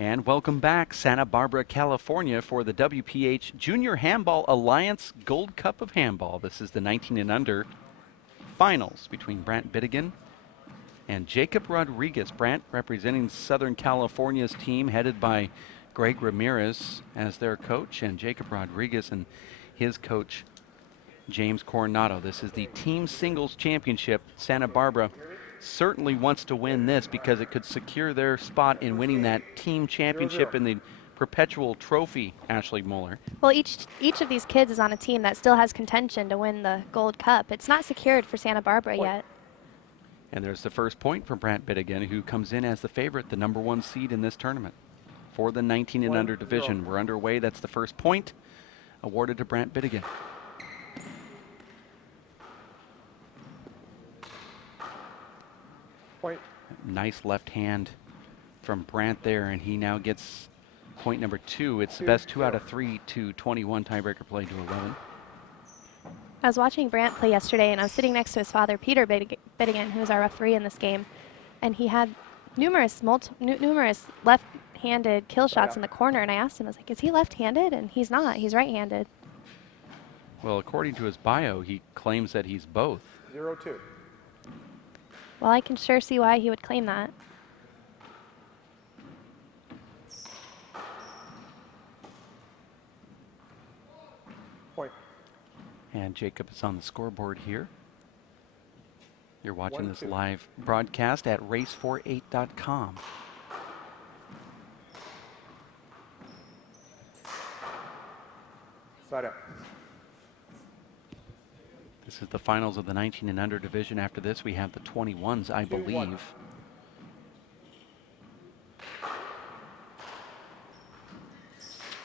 And welcome back, Santa Barbara, California, for the WPH Junior Handball Alliance Gold Cup of Handball. This is the 19 and under finals between Brant Bidegain and Jacob Rodriguez. Brant representing Southern California's team, headed by Greg Ramirez as their coach, and Jacob Rodriguez and his coach, James Coronado. This is the team singles championship. Santa Barbara certainly wants to win this because it could secure their spot in winning that team championship in the perpetual trophy, Ashley Muller. Well, each of these kids is on a team that still has contention to win the Gold Cup. It's not secured for Santa Barbara yet. And there's the first point for Brant Bidegain, who comes in as the favorite, the #1 seed in this tournament for the 19 and under division. We're underway. That's the first point awarded to Brant Bidegain. Point. Nice left hand from Brant there, and he now gets point number 2. It's the best 2 out of 3 to 21, tiebreaker play to 11. I was watching Brant play yesterday, and I was sitting next to his father, Peter Bidegain, who's our referee in this game, and he had numerous left-handed kill shots in the corner, and I asked him, I was like, is he left-handed? And he's not. He's right-handed. Well, according to his bio, he claims that he's both. 0-2. Well, I can sure see why he would claim that. Point. And Jacob is on the scoreboard here. You're watching this live broadcast at race48.com. Side up. This is the finals of the 19 and under division. After this, we have the 21s, I believe.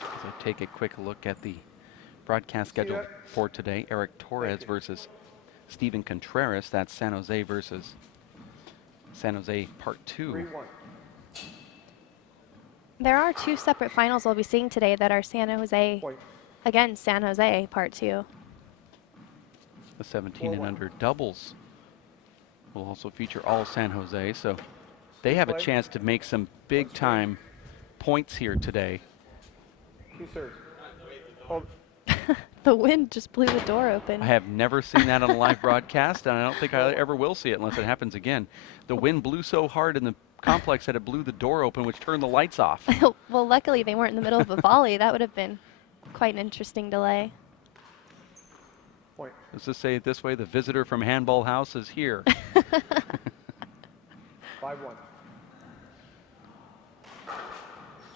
As I take a quick look at the broadcast schedule for today, Eric Torres versus Steven Contreras. That's San Jose versus San Jose Part 2. 3-1. There are 2 separate finals we'll be seeing today that are San Jose, again, San Jose Part 2. The 17 and under doubles will also feature all San Jose, so they have a chance to make some big time points here today. 2 serves. Hold. The wind just blew the door open. I have never seen that on a live broadcast, and I don't think I ever will see it unless it happens again. The wind blew so hard in the complex that it blew the door open, which turned the lights off. Well, luckily they weren't in the middle of a volley. That would have been quite an interesting delay. Point. Let's just say it this way, the visitor from Handball House is here. 5-1.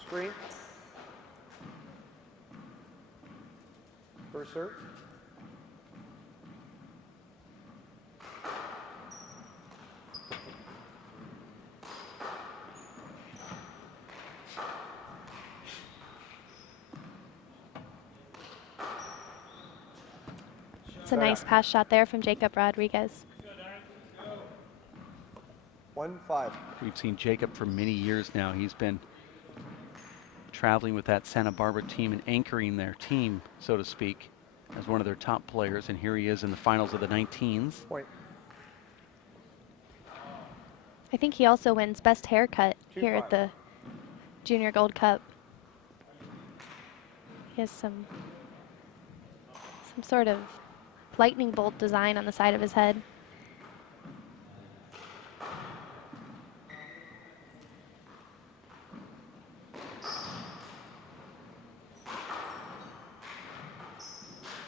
Screen. First serve. It's a nice pass shot there from Jacob Rodriguez. 1-5. We've seen Jacob for many years now. He's been traveling with that Santa Barbara team and anchoring their team, so to speak, as one of their top players, and here he is in the finals of the 19s. Point. I think he also wins best haircut 2-5. here at the Junior Gold Cup. He has some sort of lightning bolt design on the side of his head.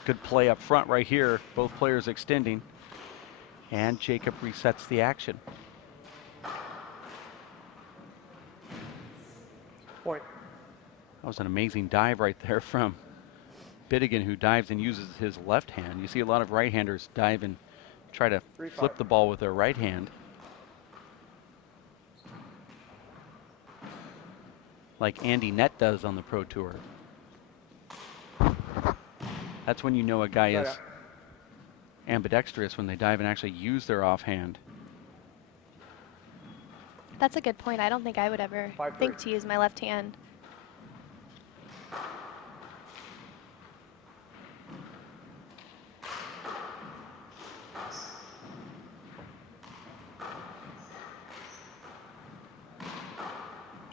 Good play up front right here, both players extending, and Jacob resets the action. Point. That was an amazing dive right there from Bidegain, who dives and uses his left hand. You see a lot of right-handers dive and try to flip the ball with their right hand, like Andy Nett does on the Pro Tour. That's when you know a guy is ambidextrous, when they dive and actually use their offhand. That's a good point. I don't think I would ever 5-3. think to use my left hand.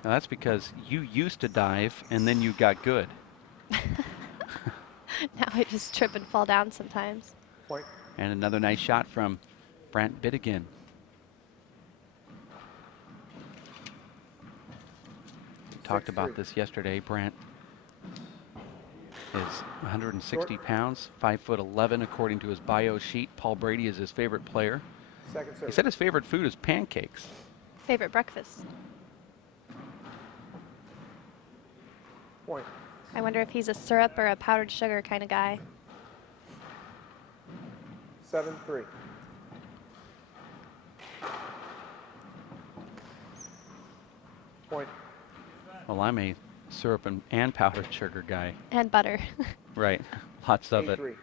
Now that's because you used to dive and then you got good. Now I just trip and fall down sometimes. Point. And another nice shot from Brant Bidegain. We talked about 6-3. this yesterday. Brant is 160 pounds, 5'11" according to his bio sheet. Paul Brady is his favorite player. Second He serve. said his favorite food is pancakes. Favorite breakfast? Point. I wonder if he's a syrup or a powdered sugar kind of guy. 7-3. Point. Well, I'm a syrup and powdered sugar guy. And butter. Right. Lots of it. 8-3.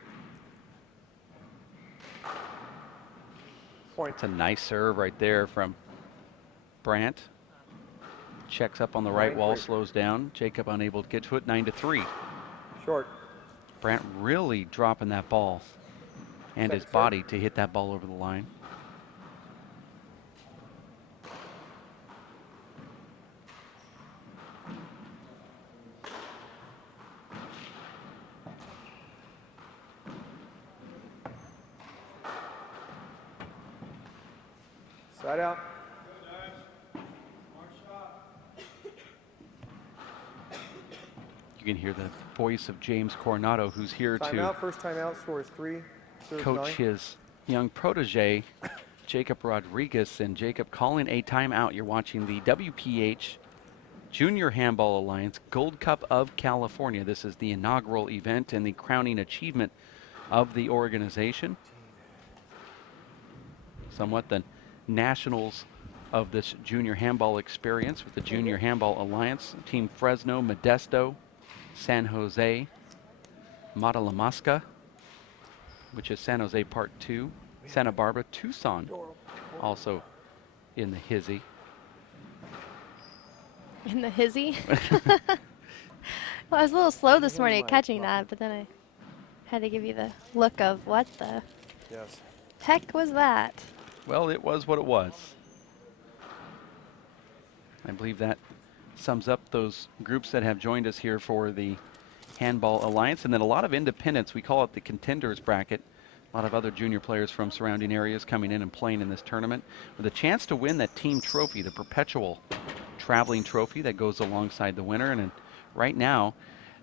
Point. It's a nice serve right there from Brant. Checks up on the right wall, 9-3. slows down. Jacob unable to get to it, 9-3. Short. Brant really dropping that ball and his Second serve. body to hit that ball over the line. Side out. You can hear the voice of James Coronado, who's here to Timeout. First timeout. Score is 3. Serves coach 9. his young protege, Jacob Rodriguez. And Jacob calling a timeout. You're watching the WPH Junior Handball Alliance Gold Cup of California. This is the inaugural event and the crowning achievement of the organization. Somewhat the nationals of this junior handball experience with the Junior Handball Alliance. Team Fresno, Modesto, San Jose, Matalamasca, which is San Jose Part 2, Santa Barbara, Tucson, also in the hizzy. In the hizzy? Well, I was a little slow this morning at catching that, but then I had to give you the look of what the Yes. heck was that? Well, it was what it was. I believe that sums up those groups that have joined us here for the Handball Alliance, and then a lot of independents. We call it the contenders bracket. A lot of other junior players from surrounding areas coming in and playing in this tournament with a chance to win that team trophy, the perpetual traveling trophy that goes alongside the winner. And right now,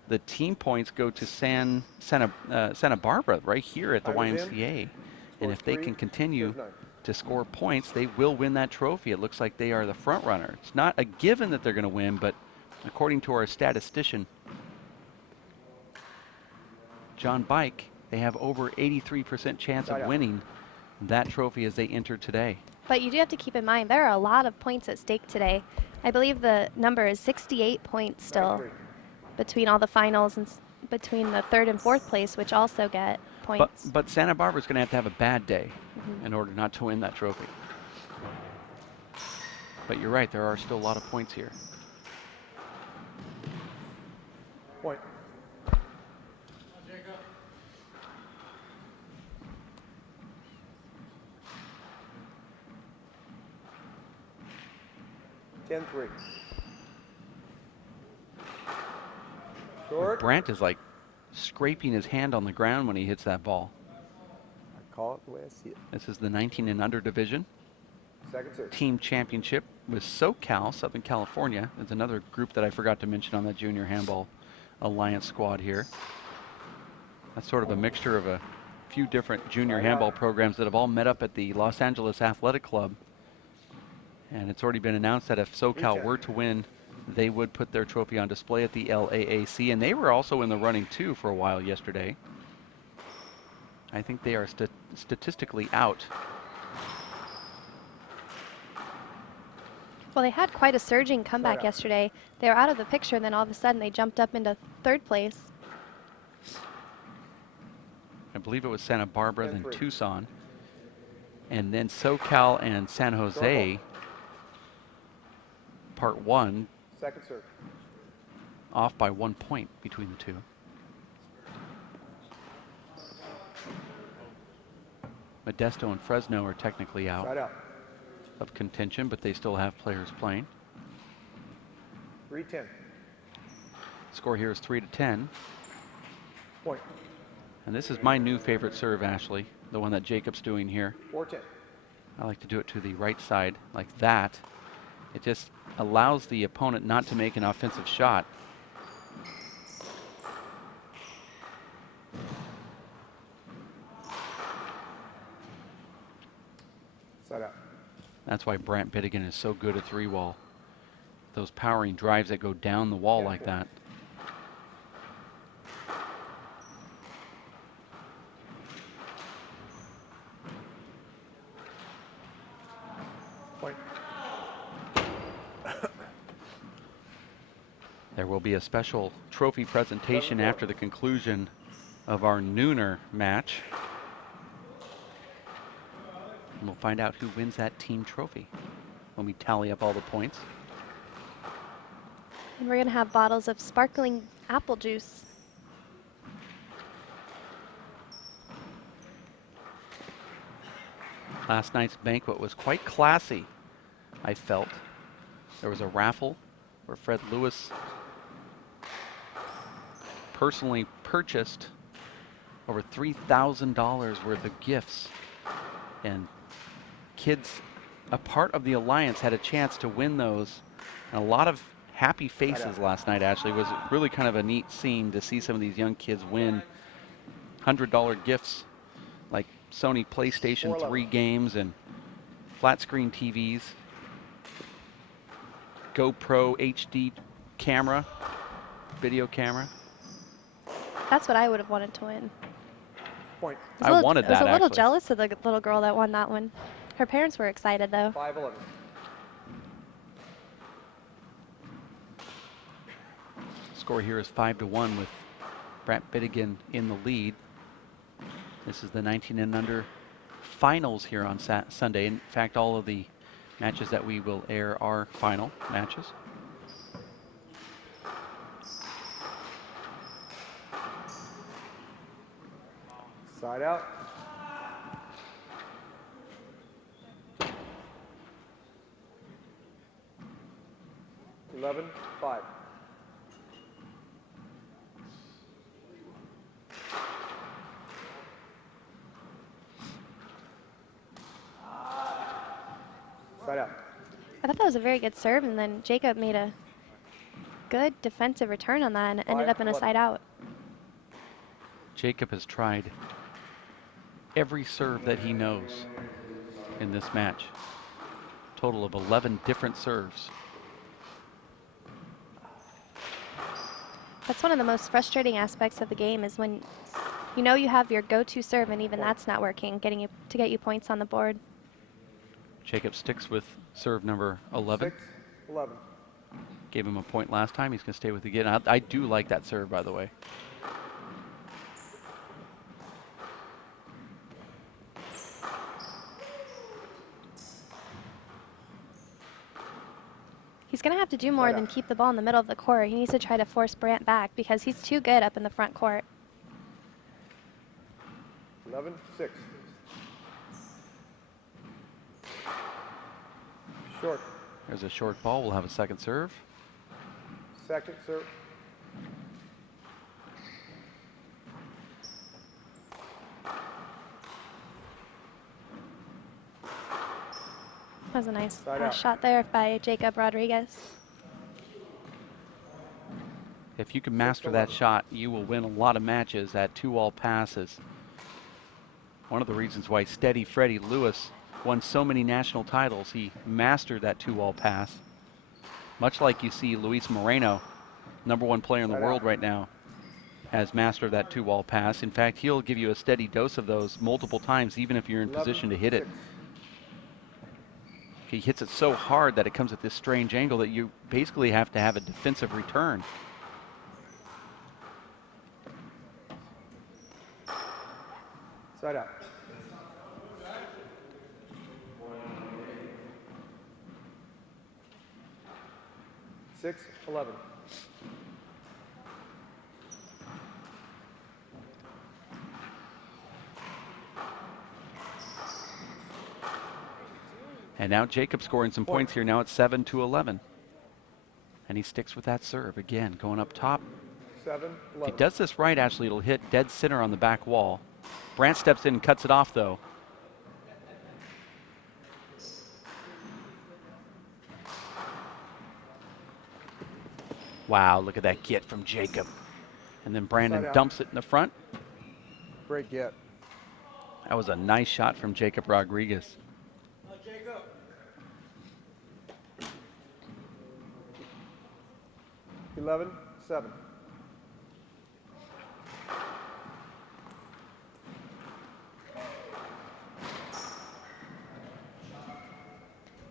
the team points go to Santa Barbara right here at the Time is in. YMCA. Score And is if they 3. can continue Serves 9. to score points, they will win that trophy. It looks like they are the front runner. It's not a given that they're going to win, but according to our statistician, John Bike, they have over 83% chance Side of out. winning that trophy as they enter today. But you do have to keep in mind, there are a lot of points at stake today. I believe the number is 68 points still 9-3. between all the finals and between the third and fourth place, which also get points. But Santa Barbara's going to have a bad day in order not to win that trophy. But you're right, there are still a lot of points here. Point. Ten three. Short. Brant is like scraping his hand on the ground when he hits that ball. I call it the way I see it. This is the 19 and under division. Second serve. Team championship with SoCal, Southern California. There's another group that I forgot to mention on that Junior Handball Alliance squad here. That's sort of a mixture of a few different junior handball programs that have all met up at the Los Angeles Athletic Club. And it's already been announced that if SoCal were to win, they would put their trophy on display at the LAAC. And they were also in the running too for a while yesterday. I think they are statistically out. Well, they had quite a surging comeback out. yesterday. They were out of the picture, and then all of a sudden they jumped up into third place. I believe it was Santa Barbara, then 10-3. Tucson, and then SoCal and San Jose, part one, Second serve. off by 1 point between the two. Modesto and Fresno are technically out Side out. of contention, but they still have players playing. 3-10. Score here is 3-10. Point. And this is my new favorite serve, Ashley, the one that Jacob's doing here. 4-10. I like to do it to the right side like that. It just allows the opponent not to make an offensive shot. Side out. That's why Brant Bidegain is so good at three-wall. Those powering drives that go down the wall like that. Point. There will be a special trophy presentation after the conclusion of our nooner match. And we'll find out who wins that team trophy when we tally up all the points. And we're going to have bottles of sparkling apple juice. Last night's banquet was quite classy, I felt. There was a raffle where Fred Lewis personally purchased over $3,000 worth of gifts. And kids, a part of the Alliance, had a chance to win those. And a lot of happy faces last night, actually. It was really kind of a neat scene to see some of these young kids win $100 gifts like Sony PlayStation 3 games and flat screen TVs, GoPro HD camera, video camera. That's what I would have wanted to win. Point. I wanted that, I was a little actually. jealous of the little girl that won that one. Her parents were excited, though. 5-11. Score here is 5-1 with Brant Bidegain in the lead. This is the 19 and under finals here on Sunday. In fact, all of the matches that we will air are final matches. Side out. Eleven, 5. Side out. I thought that was a very good serve, and then Jacob made a good defensive return on that and it ended up in a 5-11. side out. Jacob has tried every serve that he knows in this match. Total of 11 different serves. That's one of the most frustrating aspects of the game is when you know you have your go-to serve and even that's not working, getting you to get you points on the board. Jacob sticks with serve number 11. 6-11. Gave him a point last time. He's going to stay with it again. I do like that serve, by the way. He's going to have to do more than keep the ball in the middle of the court. He needs to try to force Brant back because he's too good up in the front court. 11-6. Short. There's a short ball. We'll have a second serve. Second serve. That was a nice Side pass out. shot there by Jacob Rodriguez. If you can master that shot, you will win a lot of matches. That 2-all pass is one of the reasons why Steady Freddie Lewis won so many national titles. He mastered that 2-all pass. Much like you see Luis Moreno, #1 player in the world right now, has mastered that 2-wall pass. In fact, he'll give you a steady dose of those multiple times, even if you're in position to hit it. He hits it so hard that it comes at this strange angle that you basically have to have a defensive return. Side out. Six, 11. And now Jacob scoring some points here. Now it's 7-11. And he sticks with that serve. Again, going up top. 7, If 11. he does this right, actually, it'll hit dead center on the back wall. Brandt steps in and cuts it off, though. Wow, look at that get from Jacob. And then Brandon Side out. dumps it in the front. Great get. That was a nice shot from Jacob Rodriguez. Jacob. Eleven, 7.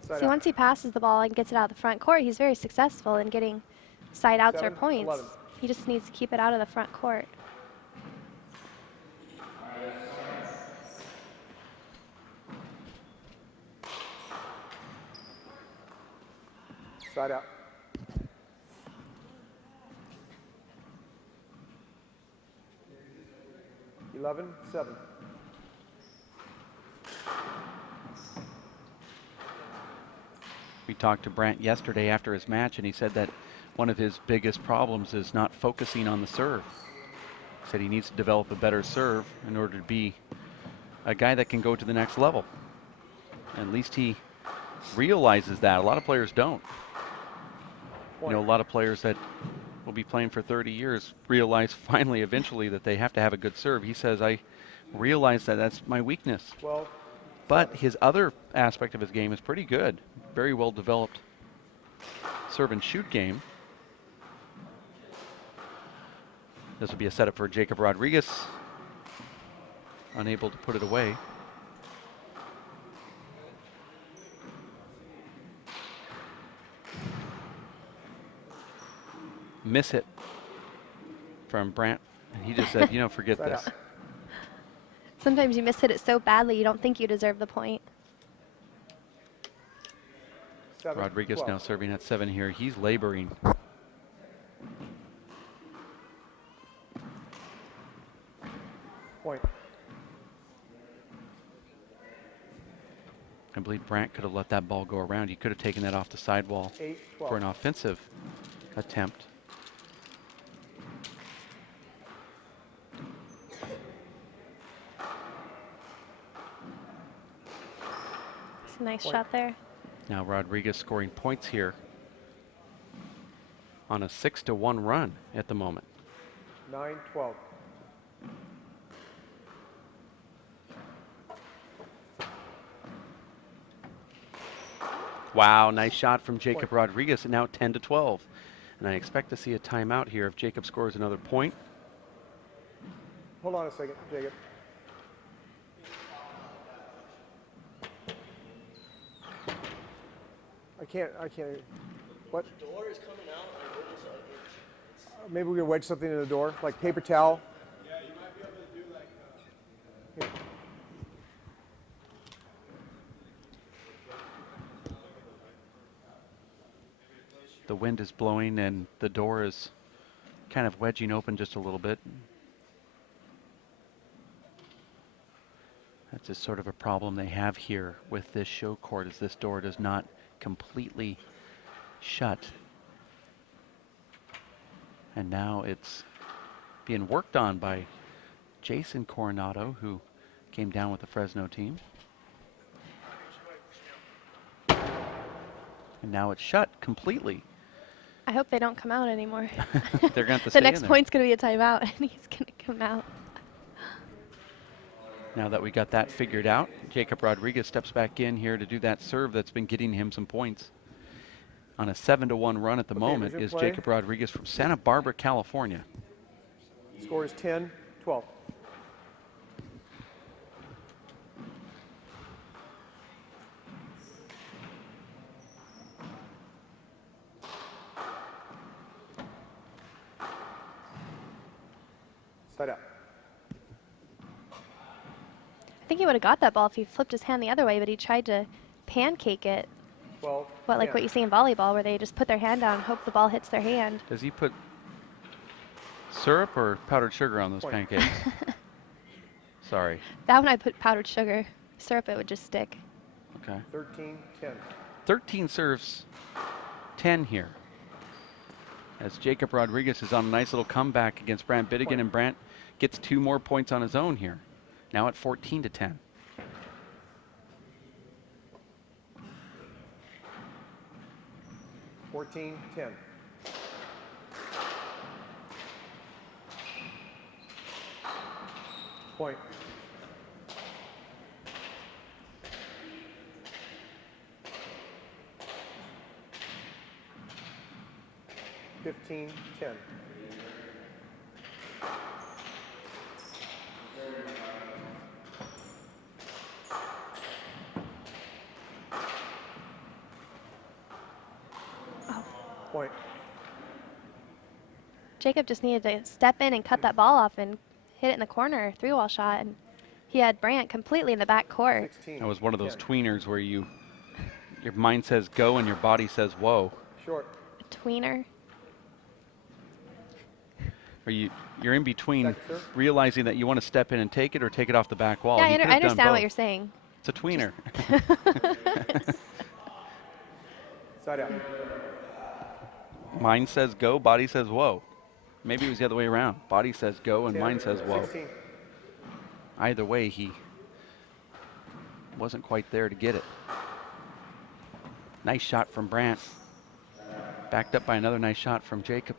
Side See, out. once he passes the ball and gets it out of the front court, he's very successful in getting side outs or 7, points. 11. He just needs to keep it out of the front court. Side out. Eleven, 7. We talked to Brandt yesterday after his match, and he said that one of his biggest problems is not focusing on the serve. He said he needs to develop a better serve in order to be a guy that can go to the next level. At least he realizes that. A lot of players don't. You know, a lot of players that will be playing for 30 years realize finally, eventually, that they have to have a good serve. He says, I realize that that's my weakness. 12. But his other aspect of his game is pretty good. Very well developed serve and shoot game. This will be a setup for Jacob Rodriguez. Unable to put it away. Miss hit from Brandt. And he just said, you know, forget Side this. out. Sometimes you miss hit it so badly you don't think you deserve the point. 7, Rodriguez 12. now serving at 7 here. He's laboring. Point. I believe Brandt could have let that ball go around. He could have taken that off the sidewall 8, for an 12. offensive attempt. It's a nice Point. shot there. Now Rodriguez scoring points here on a 6-1 run at the moment. 9, 12. Wow, nice shot from Jacob Rodriguez, and now 10-12. And I expect to see a timeout here if Jacob scores another point. Hold on a second, Jacob. I can't. What? The door is coming out. I noticed it's Maybe we can wedge something in the door, like paper towel. yeah, you might be able to do like Here. The wind is blowing and the door is kind of wedging open just a little bit. That's just sort of a problem they have here with this show court, is this door does not completely shut. And now it's being worked on by Jason Coronado, who came down with the Fresno team. And now it's shut completely. I hope they don't come out anymore. They're going to The stay next in there. point's going to be a timeout, and he's going to come out. Now that we got that figured out, Jacob Rodriguez steps back in here to do that serve that's been getting him some points. On a 7-1 run at the moment resume is play. Jacob Rodriguez from Santa Barbara, California. Score is 10, 12. Side out. I think he would have got that ball if he flipped his hand the other way, but he tried to pancake it. 12. What, like 10. what you see in volleyball, where they just put their hand down and hope the ball hits their hand. Does he put syrup or powdered sugar on those Point. pancakes? Sorry. That one I put powdered sugar. Syrup, it would just stick. Okay. 13, 10. 13 serves, 10 here. as Jacob Rodriguez is on a nice little comeback against Brant Bidegain, and Brant gets 2 more points on his own here. Now at 14-10. $14-10. Point. $15-10. Point. Jacob just needed to step in and cut that ball off and hit it in the corner, 3-wall shot, and he had Brant completely in the back court. 16. That was one of those 10. tweeners where your mind says go and your body says whoa. Short. A tweener. Or you're in between Second serve. realizing that you want to step in and take it or take it off the back wall. Yeah, He I could have done understand what both. you're saying. It's a tweener. Side out. Mind says go, body says whoa. Maybe it was the other way around. Body says go and 10, mind says whoa. 16. Either way, he wasn't quite there to get it. Nice shot from Brant. Backed up by another nice shot from Jacob.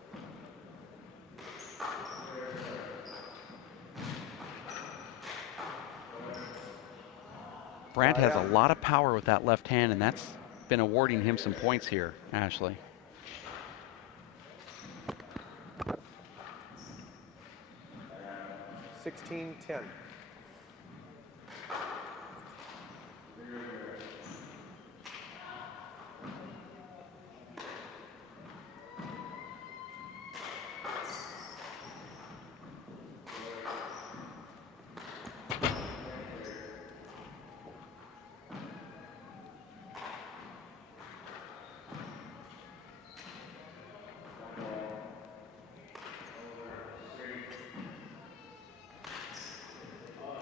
Brant has a lot of power with that left hand, and that's been awarding him some points here, Ashley. $16-10.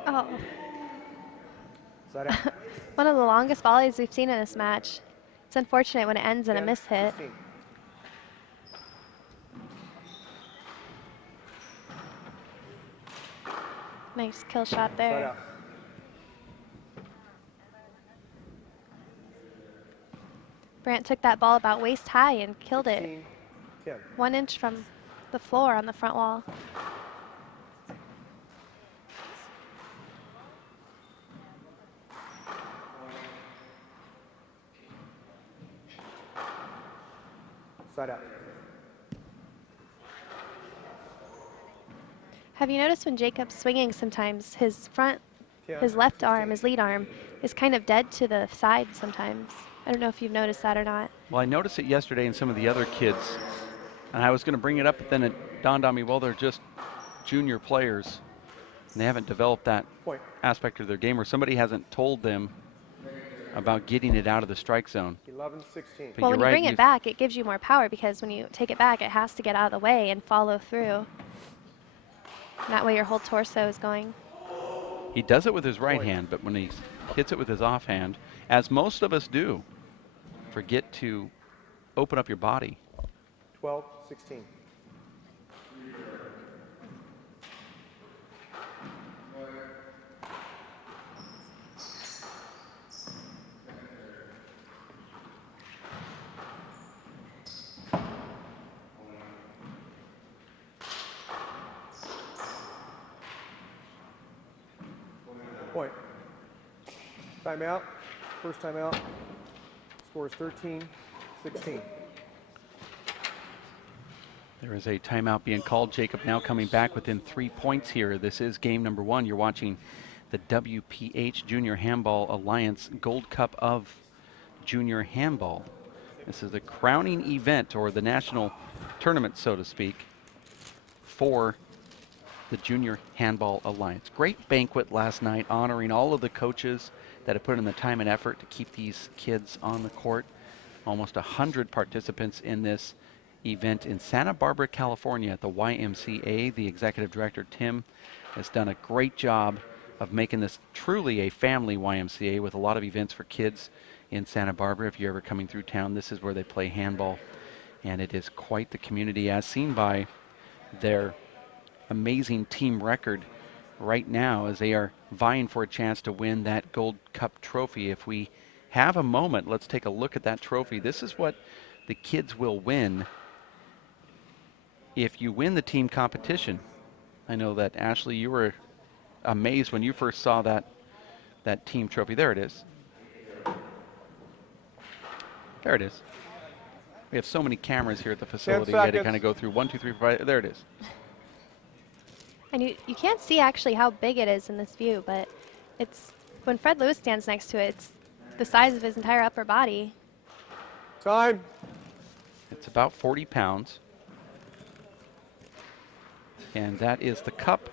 Oh, Side out. one of the longest volleys we've seen in this match. It's unfortunate when it ends in a 10, miss hit. 16. Nice kill shot Side there. out. Brant took that ball about waist high and killed it. 16-10. 1 inch from the floor on the front wall. Side out. Have you noticed when Jacob's swinging sometimes, his 10, left arm, 16. his lead arm, is kind of dead to the side sometimes? I don't know if you've noticed that or not. Well, I noticed it yesterday in some of the other kids, and I was going to bring it up, but then it dawned on me, well, they're just junior players, and they haven't developed that Point. aspect of their game, or somebody hasn't told them about getting it out of the strike zone. 11-16. Well, But when you're you right, bring it back, it gives you more power because when you take it back, it has to get out of the way and follow through. That way your whole torso is going. He does it with his right Point. hand, but when he hits it with his offhand, as most of us do, forget to open up your body. 12-16. Point. Timeout. First timeout. Score is 13-16. There is a timeout being called. Jacob now coming back within 3 points here. This is game number 1. You're watching the WPH Junior Handball Alliance Gold Cup of Junior Handball. This is the crowning event, or the national tournament, so to speak, for the Junior Handball Alliance. Great banquet last night honoring all of the coaches that have put in the time and effort to keep these kids on the court. Almost 100 participants in this event in Santa Barbara, California at the YMCA. The executive director, Tim, has done a great job of making this truly a family YMCA with a lot of events for kids in Santa Barbara. If you're ever coming through town, this is where they play handball And it is quite the community, as seen by their amazing team record right now, as they are vying for a chance to win that Gold Cup trophy. If we have a moment, let's take a look at that trophy. This is what the kids will win if you win the team competition. I know that, Ashley, you were amazed when you first saw that team trophy. There it is. There it is. We have so many cameras here at the facility. We had to kind of go through 1, 2, 3, 4, 5. There it is. And you can't see actually how big it is in this view, but it's when Fred Lewis stands next to it, it's the size of his entire upper body. Time. It's about 40 pounds. And that is the cup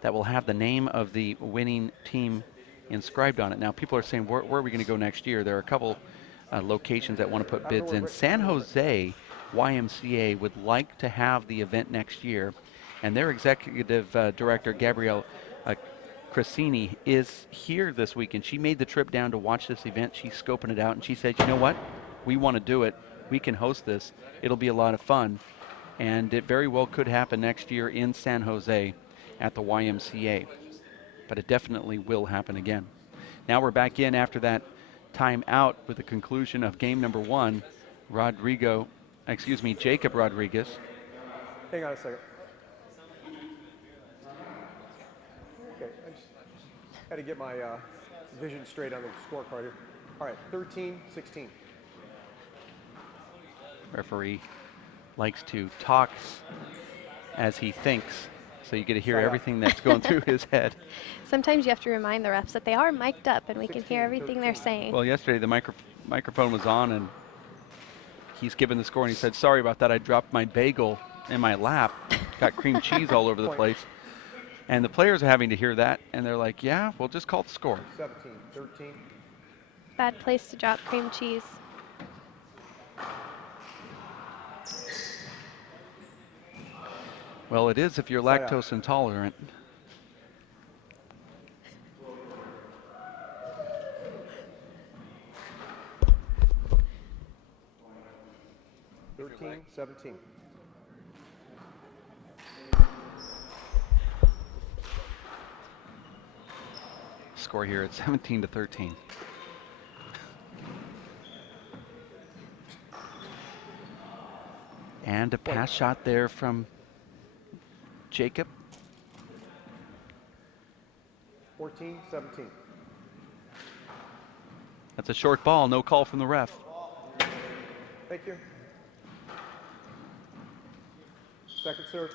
that will have the name of the winning team inscribed on it. Now, people are saying, where are we going to go next year? There are a couple locations that want to put bids in. San Jose YMCA would like to have the event next year, and their executive director, Gabrielle Cressini, is here this week, and she made the trip down to watch this event. She's scoping it out, and she said, you know what? We want to do it. We can host this. It'll be a lot of fun. And it very well could happen next year in San Jose at the YMCA. But it definitely will happen again. Now we're back in after that time out with the conclusion of game number 1. Jacob Rodriguez. Hang on a second. Okay, I just had to get my vision straight on the scorecard here. All right, 13-16. Referee likes to talk as he thinks, so you get to hear everything that's going through his head. Sometimes you have to remind the refs that they are mic'd up and we can hear everything they're saying. Well, yesterday the microphone was on, and he's given the score, and he said, sorry about that, I dropped my bagel in my lap, got cream cheese all over the place. And the players are having to hear that, and they're like, yeah, we'll just call the score. 17-13. Bad place to drop cream cheese. Well, it is if you're lactose intolerant. Thirteen, 17. Score here at 17-13. And a pass shot there from Jacob. 14-17. That's a short ball, no call from the ref. Thank you. Second serve.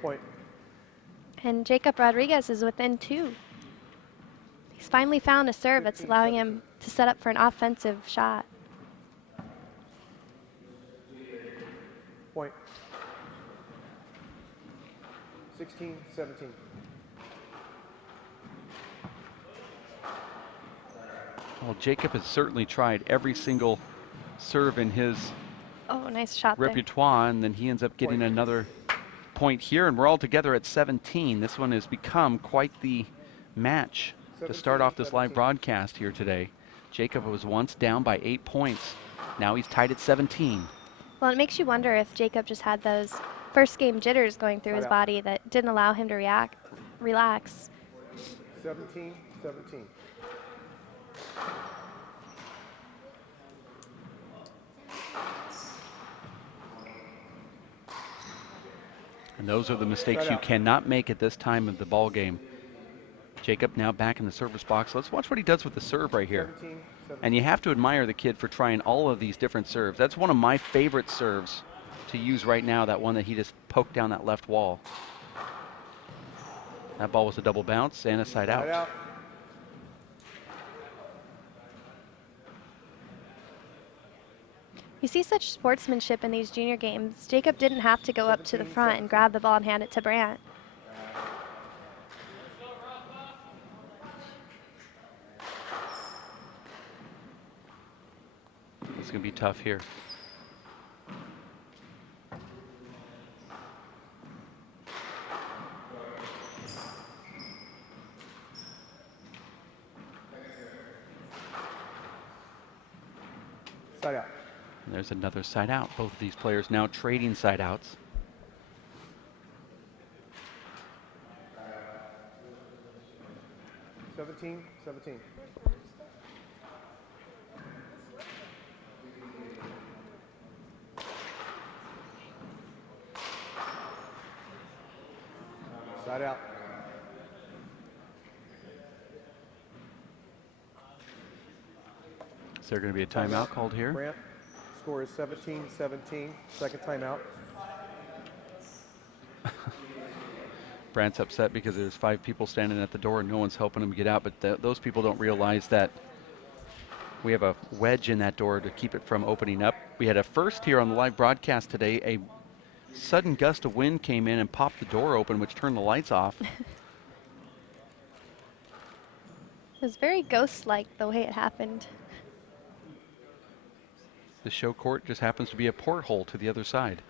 Point. And Jacob Rodriguez is within 2. He's finally found a serve that's allowing him to set up for an offensive shot. Point. 16-17. Well, Jacob has certainly tried every single serve in his Nice shot there. repertoire, and then he ends up getting another point here, and we're all together at 17. This one has become quite the match to start off this live broadcast here today. Jacob was once down by 8 points. Now he's tied at 17. Well, it makes you wonder if Jacob just had those first game jitters going through his body that didn't allow him to relax. 17-17. And those are the mistakes you cannot make at this time of the ball game. Jacob now back in the service box. Let's watch what he does with the serve right here. And you have to admire the kid for trying all of these different serves. That's one of my favorite serves to use right now, that one that he just poked down that left wall. That ball was a double bounce and a side out. You see such sportsmanship in these junior games. Jacob didn't have to go up to the front and grab the ball and hand it to Brandt. It's going to be tough here. Side out. And there's another side out. Both of these players now trading side outs. Seventeen. Side out. Is there going to be a timeout called here? Brant, score is 17-17. Second timeout. Brant's upset because there's 5 people standing at the door and no one's helping him get out, but those people don't realize that we have a wedge in that door to keep it from opening up. We had a first here on the live broadcast today. A sudden gust of wind came in and popped the door open, which turned the lights off. It was very ghost-like the way it happened. The show court just happens to be a porthole to the other side.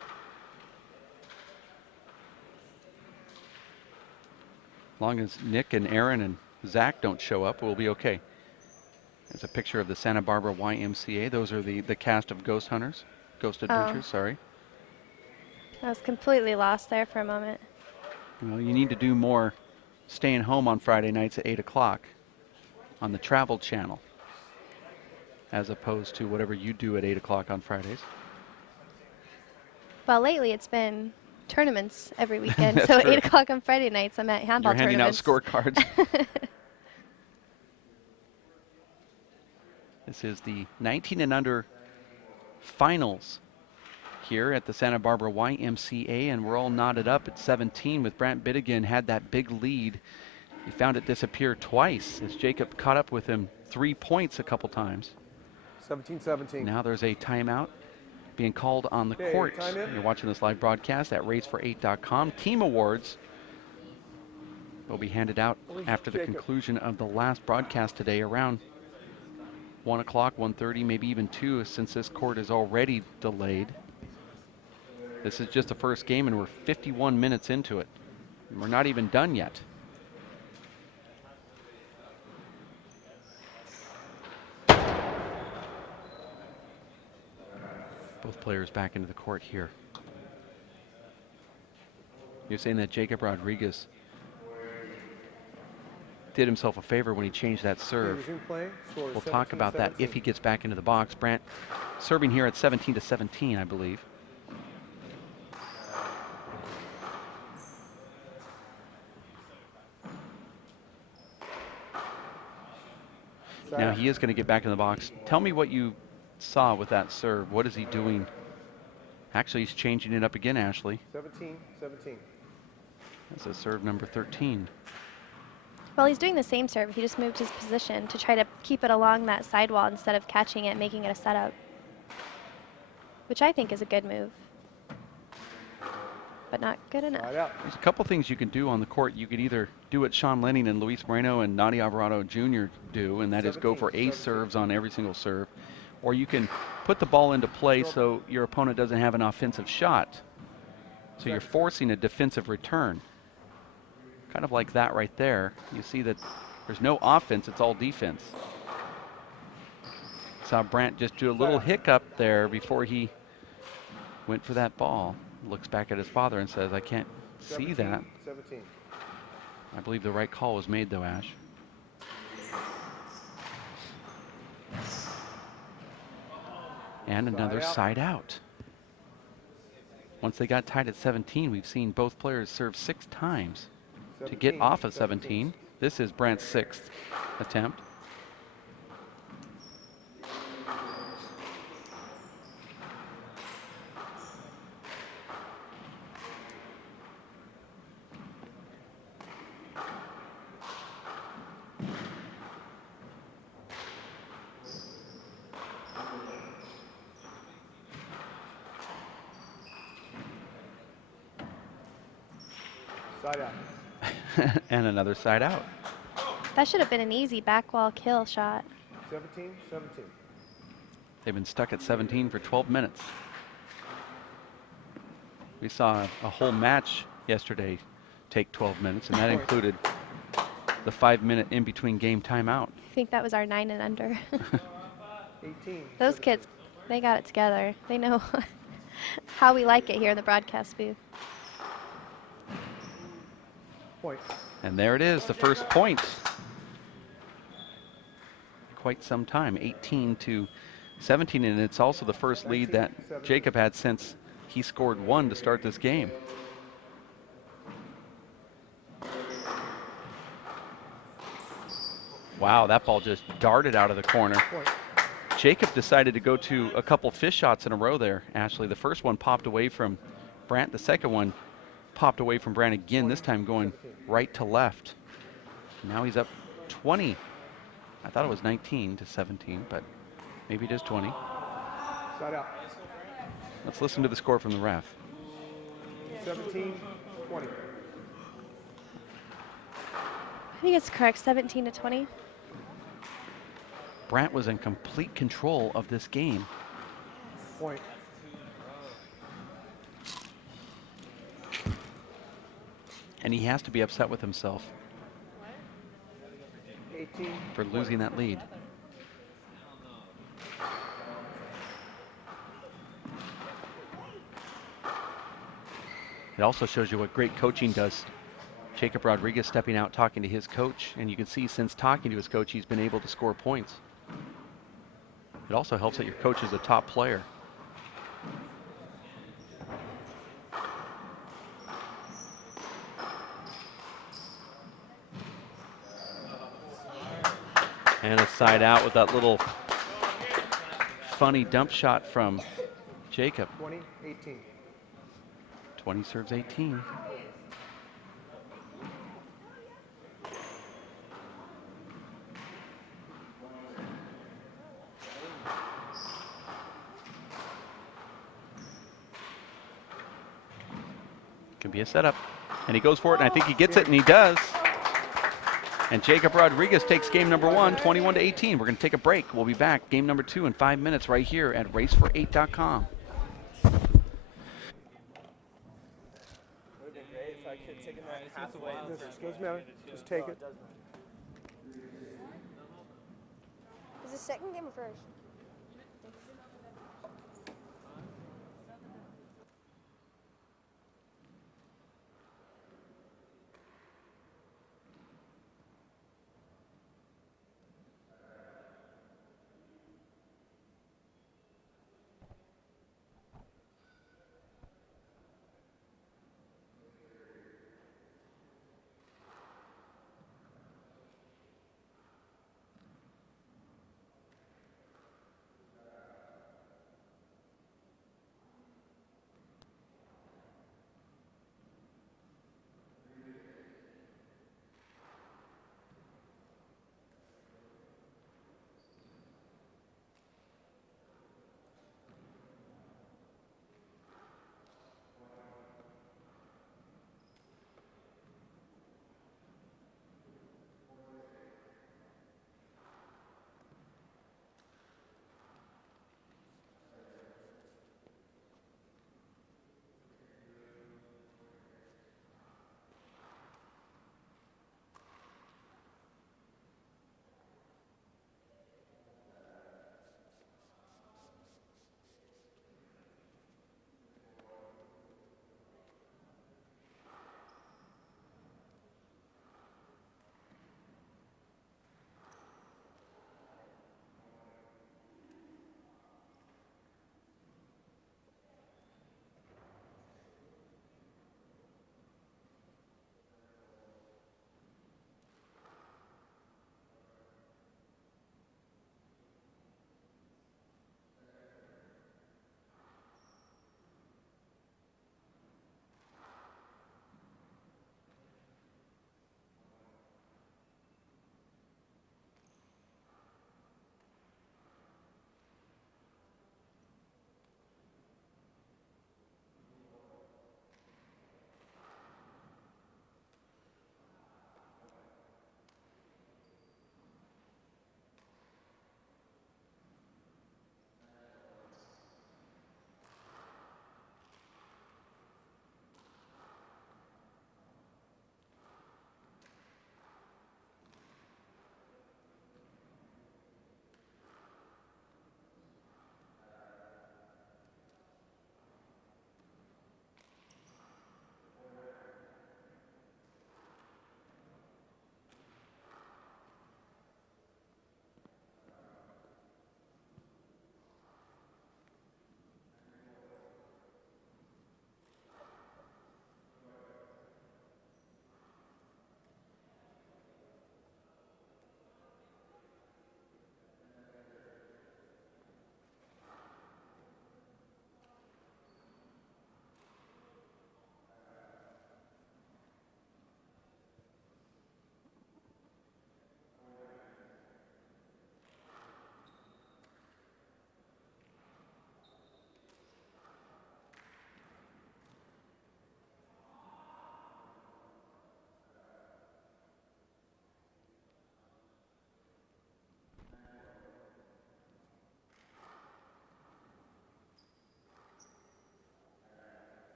As long as Nick and Aaron and Zach don't show up, we'll be okay. There's a picture of the Santa Barbara YMCA. Those are the cast of Ghost Hunters, Ghost Adventures, sorry. I was completely lost there for a moment. Well, you need to do more staying home on Friday nights at 8 o'clock on the Travel Channel, as opposed to whatever you do at 8 o'clock on Fridays. Well, lately it's been tournaments every weekend, That's so true. 8 o'clock on Friday nights I'm at handball You're handing out tournaments. scorecards. This is the 19 and under finals here at the Santa Barbara YMCA, and we're all knotted up at 17 with Brant Bidegain had that big lead. He found it disappear twice as Jacob caught up with him 3 points a couple times. 17-17. Now there's a timeout being called on the Okay, court. time in. You're watching this live broadcast at racefor8.com. Team awards will be handed out after the Jacob. conclusion of the last broadcast today around 1 o'clock, 1:30, maybe even 2, since this court is already delayed. This is just the first game and we're 51 minutes into it. And we're not even done yet. Both players back into the court here. You're saying that Jacob Rodriguez did himself a favor when he changed that serve. Resume play. Score is We'll talk about that if 17-17. he gets back into the box. Brant serving here at 17-17, I believe. Side Now out. he is going to get back in the box. Tell me what you saw with that serve. What is he doing? Actually, he's changing it up again, Ashley. 17-17. That's a serve number 13. Well, he's doing the same serve. He just moved his position to try to keep it along that sidewall instead of catching it, making it a setup, which I think is a good move, but not good enough. Side out. There's a couple things you can do on the court. You could either do what Sean Lenning and Luis Moreno and Nadi Alvarado Jr. do, and that is go for 17. ace serves on every single serve. Or you can put the ball into play so your opponent doesn't have an offensive shot. So you're forcing a defensive return. Kind of like that right there. You see that there's no offense, it's all defense. Saw Brant just do a little hiccup there before he went for that ball. Looks back at his father and says, I can't see that. 17. I believe the right call was made though, Ash. And another side out. Once they got tied at 17, we've seen both players serve 6 times to get off of 17. This is Brant's 6th attempt. Side out. And another side out. That should have been an easy back wall kill shot. 17-17. They've been stuck at 17 for 12 minutes. We saw a whole match yesterday take 12 minutes, and that included the 5-minute in-between game timeout. I think that was our 9 and under. 18. Those kids They got it together. They know how we like it here in the broadcast booth. Point. And there it is, the first point. Quite some time, 18 to 17, and it's also the first lead that 19-17. Jacob had since he scored 1 to start this game. Wow, that ball just darted out of the corner. Point. Jacob decided to go to a couple fish shots in a row there, Ashley. The first one popped away from Brandt. The second one popped away from Brandt again, this time going right to left. Now he's up 20. I thought it was 19 to 17, but maybe it is 20. Side out. Let's listen to the score from the ref. 17-20. I think it's correct, 17 to 20. Brandt was in complete control of this game. Point. And he has to be upset with himself 18. for losing that lead. It also shows you what great coaching does. Jacob Rodriguez stepping out, talking to his coach, and you can see since talking to his coach, he's been able to score points. It also helps that your coach is a top player. And a side out with that little funny dump shot from Jacob. 20-18. 20 serves 18. Can be a setup. And he goes for it, and I think he gets it, and he does. And Jacob Rodriguez takes game number 1, 21 to 18. We're going to take a break. We'll be back. Game number 2 in 5 minutes right here at racefor8.com. Would have been great if I could have taken that half away. Doesn't matter. Just take it. Is the second game or first?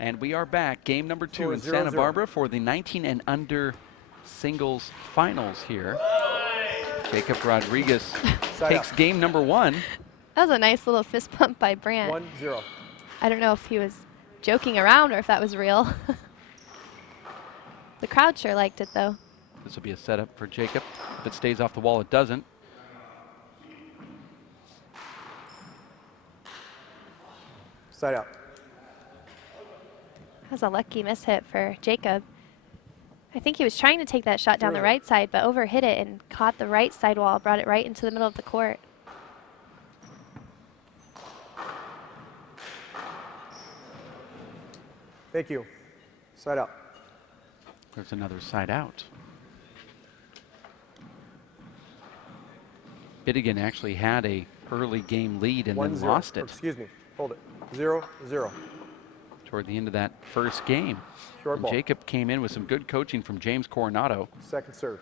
And we are back. Game number 2 Score in 0-0. Santa Barbara for the 19 and under singles finals here. Jacob Rodriguez Side takes out. game number 1. That was a nice little fist bump by Brant. 1-0. I don't know if he was joking around or if that was real. The crowd sure liked it, though. This will be a setup for Jacob. If it stays off the wall, it doesn't. Side out. That was a lucky miss hit for Jacob. I think he was trying to take that shot down the 0-0. right side, but overhit it and caught the right side wall, brought it right into the middle of the court. Thank you. Side out. There's another side out. Bidegain actually had a early game lead and 1-0. then lost Or it excuse me. Hold it. 0-0. toward the end of that first game. Short And ball. Jacob came in with some good coaching from James Coronado. Second serve.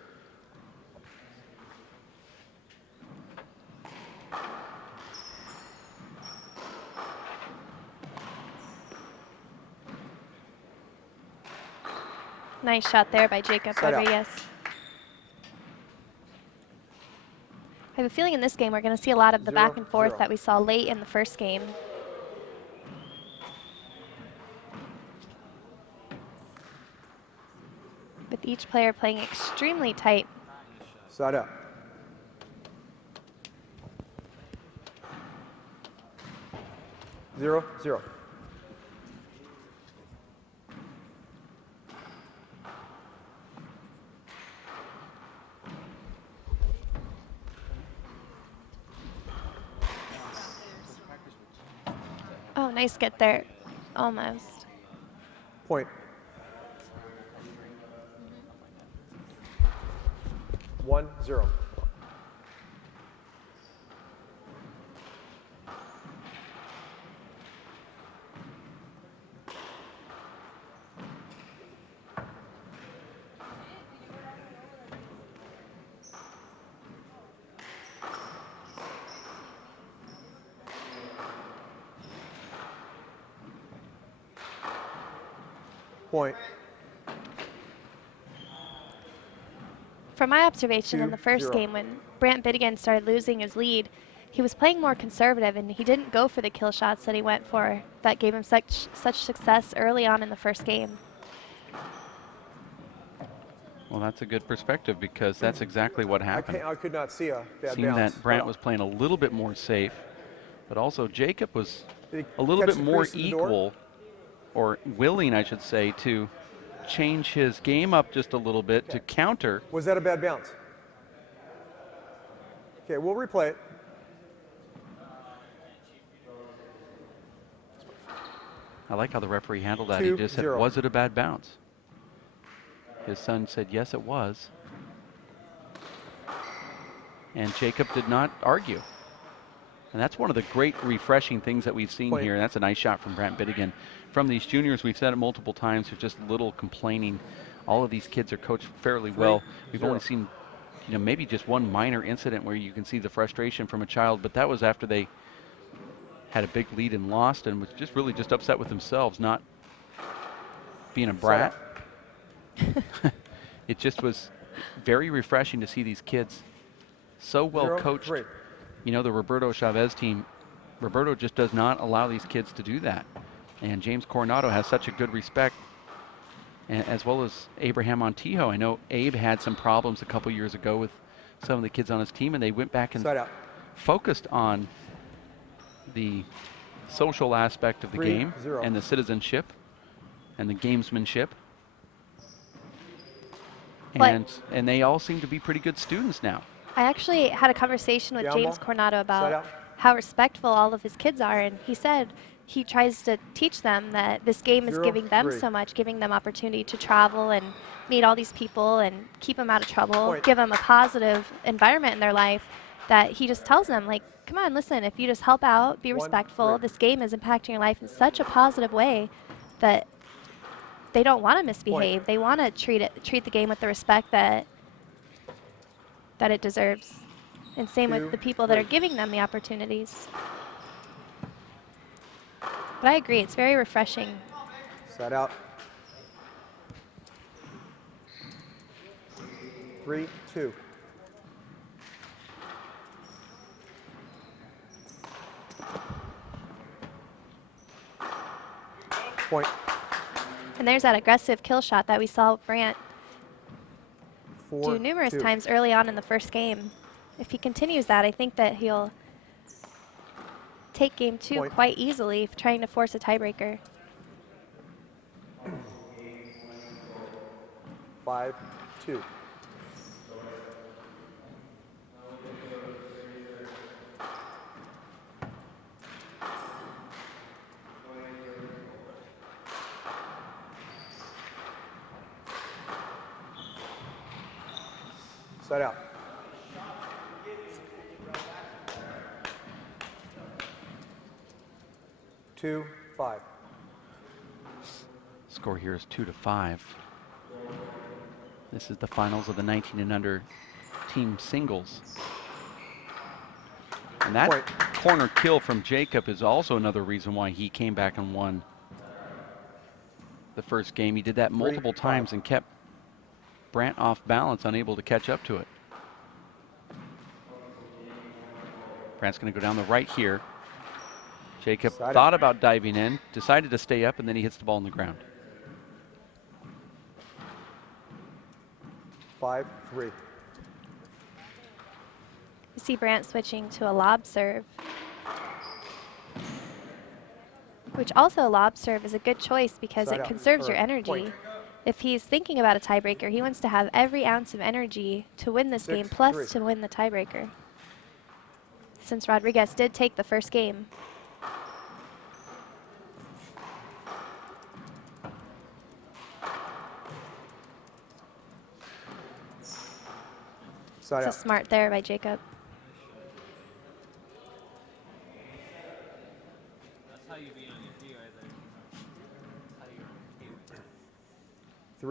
Nice shot there by Jacob Side out. Rodriguez. I have a feeling in this game we're going to see a lot of the back and forth 0-0. that we saw late in the first game. With each player playing extremely tight. Side out. Zero, zero. Oh, nice get there. Almost. Point. 1-0. Point. From my observation in the first 2-0. game, when Brant Bidegain started losing his lead, he was playing more conservative and he didn't go for the kill shots that he went for that gave him such success early on in the first game. Well, that's a good perspective because that's exactly what happened. I could not see a bad Seemed bounce. that Brant was playing a little bit more safe, but also Jacob was Did he a little catch bit the more crease in the door? equal, or willing, I should say, to change his game up just a little bit to counter. Was that a bad bounce? Okay, we'll replay it. I like how the referee handled that. He just said, 2-0. was it a bad bounce? His son said, yes, it was. And Jacob did not argue. And that's one of the great refreshing things that we've seen Point. here. That's a nice shot from Brant Bidegain. From these juniors, we've said it multiple times, there's just little complaining. All of these kids are coached fairly well. We've 3-0. only seen, maybe just one minor incident where you can see the frustration from a child, but that was after they had a big lead and lost and was just really just upset with themselves, not being a brat. It just was very refreshing to see these kids so well coached. 0-3. The Roberto Chavez team, Roberto just does not allow these kids to do that. And James Coronado has such a good respect, as well as Abraham Montijo. I know Abe had some problems a couple years ago with some of the kids on his team, and they went back and Side out. focused on the social aspect of the game 3-0. and the citizenship and the gamesmanship. But- And they all seem to be pretty good students now. I actually had a conversation with Down James ball. Coronado Side about out. how respectful all of his kids are, and he said he tries to teach them that this game is 0-3. giving them so much, giving them opportunity to travel and meet all these people and keep them out of trouble, Point. give them a positive environment in their life, that he just tells them, like, come on, listen, if you just help out, be 1-3. respectful, this game is impacting your life in such a positive way that they don't want to misbehave. They want to treat the game with the respect that it deserves. And same with the people that are 2-3. giving them the opportunities. But I agree, it's very refreshing Side out. 3-2. Point. And there's that aggressive kill shot that we saw Brant do 4-2. numerous times early on in the first game. If he continues that, I think that he'll take game 2 Point. quite easily, trying to force a tiebreaker. 5-2. Side out. Two, 5. Score here is 2-5. This is the finals of the 19 and under team singles. And that Point. corner kill from Jacob is also another reason why he came back and won the first game. He did that multiple 3-5. times and kept Brant off balance, unable to catch up to it. Brant's going to go down the right here. Jacob Side thought out. about diving in, decided to stay up, and then he hits the ball on the ground. 5-3. You see Brant switching to a lob serve, which also a lob serve is a good choice because Side it out, conserves or your energy. point. If he's thinking about a tiebreaker, he wants to have every ounce of energy to win this game, plus 6-3. to win the tiebreaker. Since Rodriguez did take the first game. Side It's out. a smart there by Jacob. That's how you be on your feet right there. That's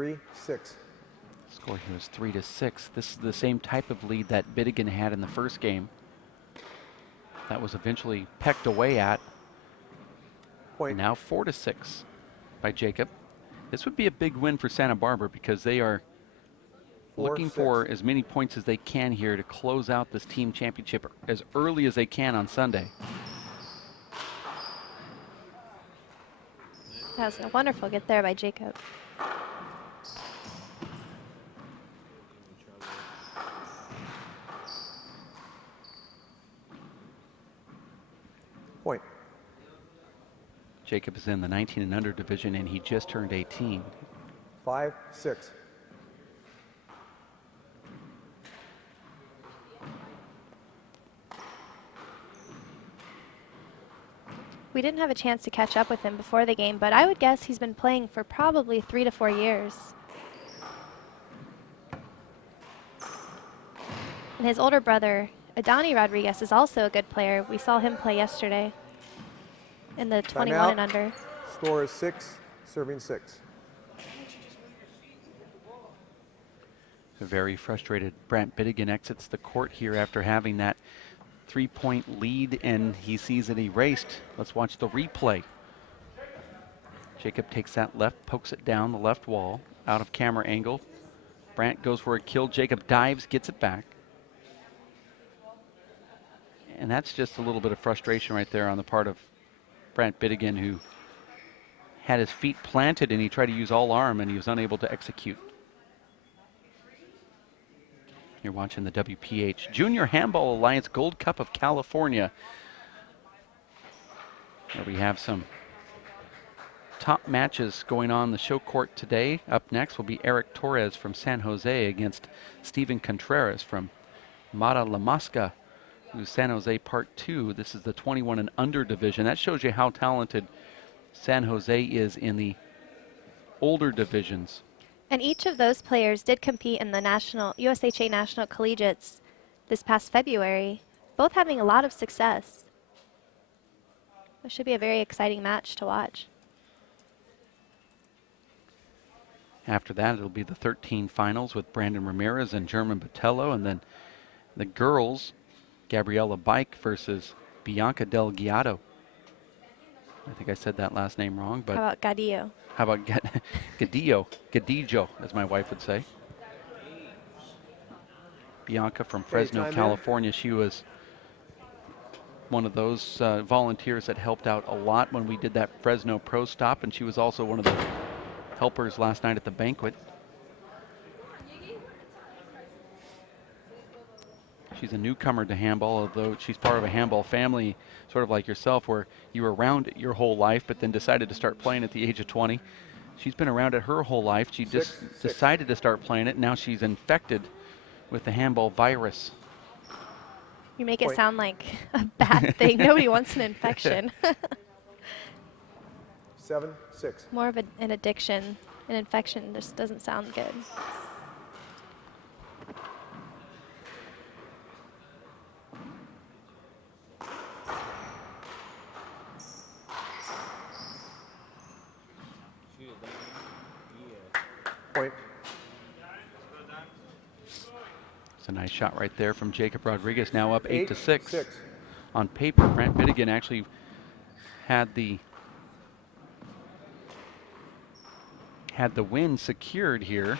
how you 3-6. Score here is 3-6. This is the same type of lead that Bidegain had in the first game. That was eventually pecked away at. Point. Now 4-6 by Jacob. This would be a big win for Santa Barbara because they are looking 4-6. for as many points as they can here to close out this team championship as early as they can on Sunday. That was a wonderful get there by Jacob. Point. Jacob is in the 19 and under division and he just turned 18. 5-6. We didn't have a chance to catch up with him before the game, but I would guess he's been playing for probably 3 to 4 years. And his older brother, Adani Rodriguez, is also a good player. We saw him play yesterday in the 21 and Timeout. under. Score is 6, serving 6. A very frustrated Brant Bidegain exits the court here after having that 3-point lead and he sees it erased. Let's watch the replay. Jacob takes that left, pokes it down the left wall, out of camera angle. Brant goes for a kill. Jacob dives, gets it back. And that's just a little bit of frustration right there on the part of Brant Bidegain, who had his feet planted and he tried to use all arm and he was unable to execute. You're watching the WPH Junior Handball Alliance Gold Cup of California. There we have some top matches going on the show court today. Up next will be Eric Torres from San Jose against Steven Contreras from Mata La Mosca, who's San Jose Part 2. This is the 21 and under division. That shows you how talented San Jose is in the older divisions. And each of those players did compete in the USHA National Collegiates this past February, both having a lot of success. It should be a very exciting match to watch. After that, it'll be the 13 finals with Brandon Ramirez and German Botello, and then the girls, Gabriella Bike versus Bianca Del Giotto. I think I said that last name wrong, but How about Gadillo? how about Gadillo, as my wife would say. Bianca from Fresno, time in. California. She was one of those volunteers that helped out a lot when we did that Fresno Pro Stop, and she was also one of the helpers last night at the banquet. She's a newcomer to handball, although she's part of a handball family, sort of like yourself, where you were around it your whole life, but then decided to start playing at the age of 20. She's been around it her whole life. She just decided to start playing it. Now she's infected with the handball virus. You make it sound like a bad thing. Nobody wants an infection. 7-6. More of an addiction. An infection just doesn't sound good. Point. It's a nice shot right there from Jacob Rodriguez, now up 8-6. 8-6. On paper, Brant Bidegain actually had the win secured here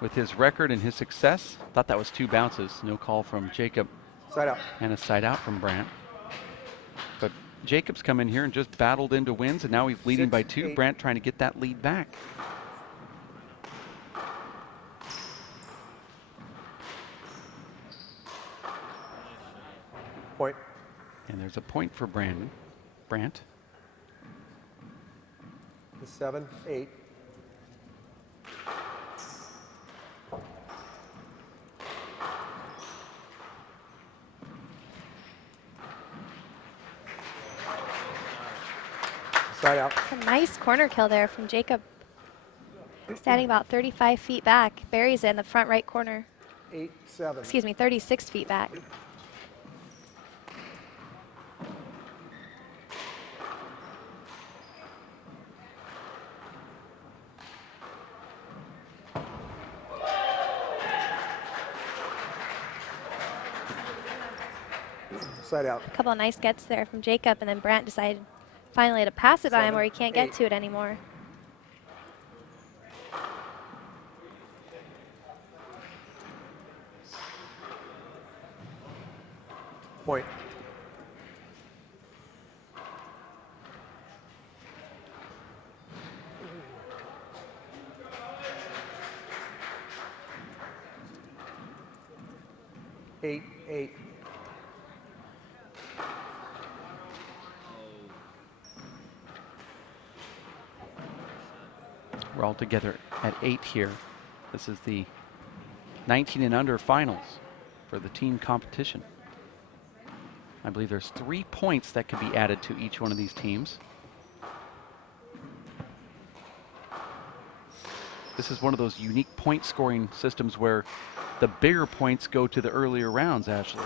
with his record and his success. Thought that was 2 bounces. No call from Jacob. Side out. And a side out from Brant. But Jacob's come in here and just battled into wins, and now he's leading by 2. 6-8. Brant trying to get that lead back. Point. And there's a point for Brant. 7-8. Side out. A nice corner kill there from Jacob. Standing about 35 feet back. Buries it in the front right corner. 8-7. Excuse me, 36 feet back. Side out. A couple of nice gets there from Jacob, and then Brant decided finally to pass it by him where he can't get 7-8. to it anymore. Point. Eight. We're all together at 8 here. This is the 19 and under finals for the team competition. I believe there's 3 points that could be added to each one of these teams. This is one of those unique point scoring systems where the bigger points go to the earlier rounds, Ashley.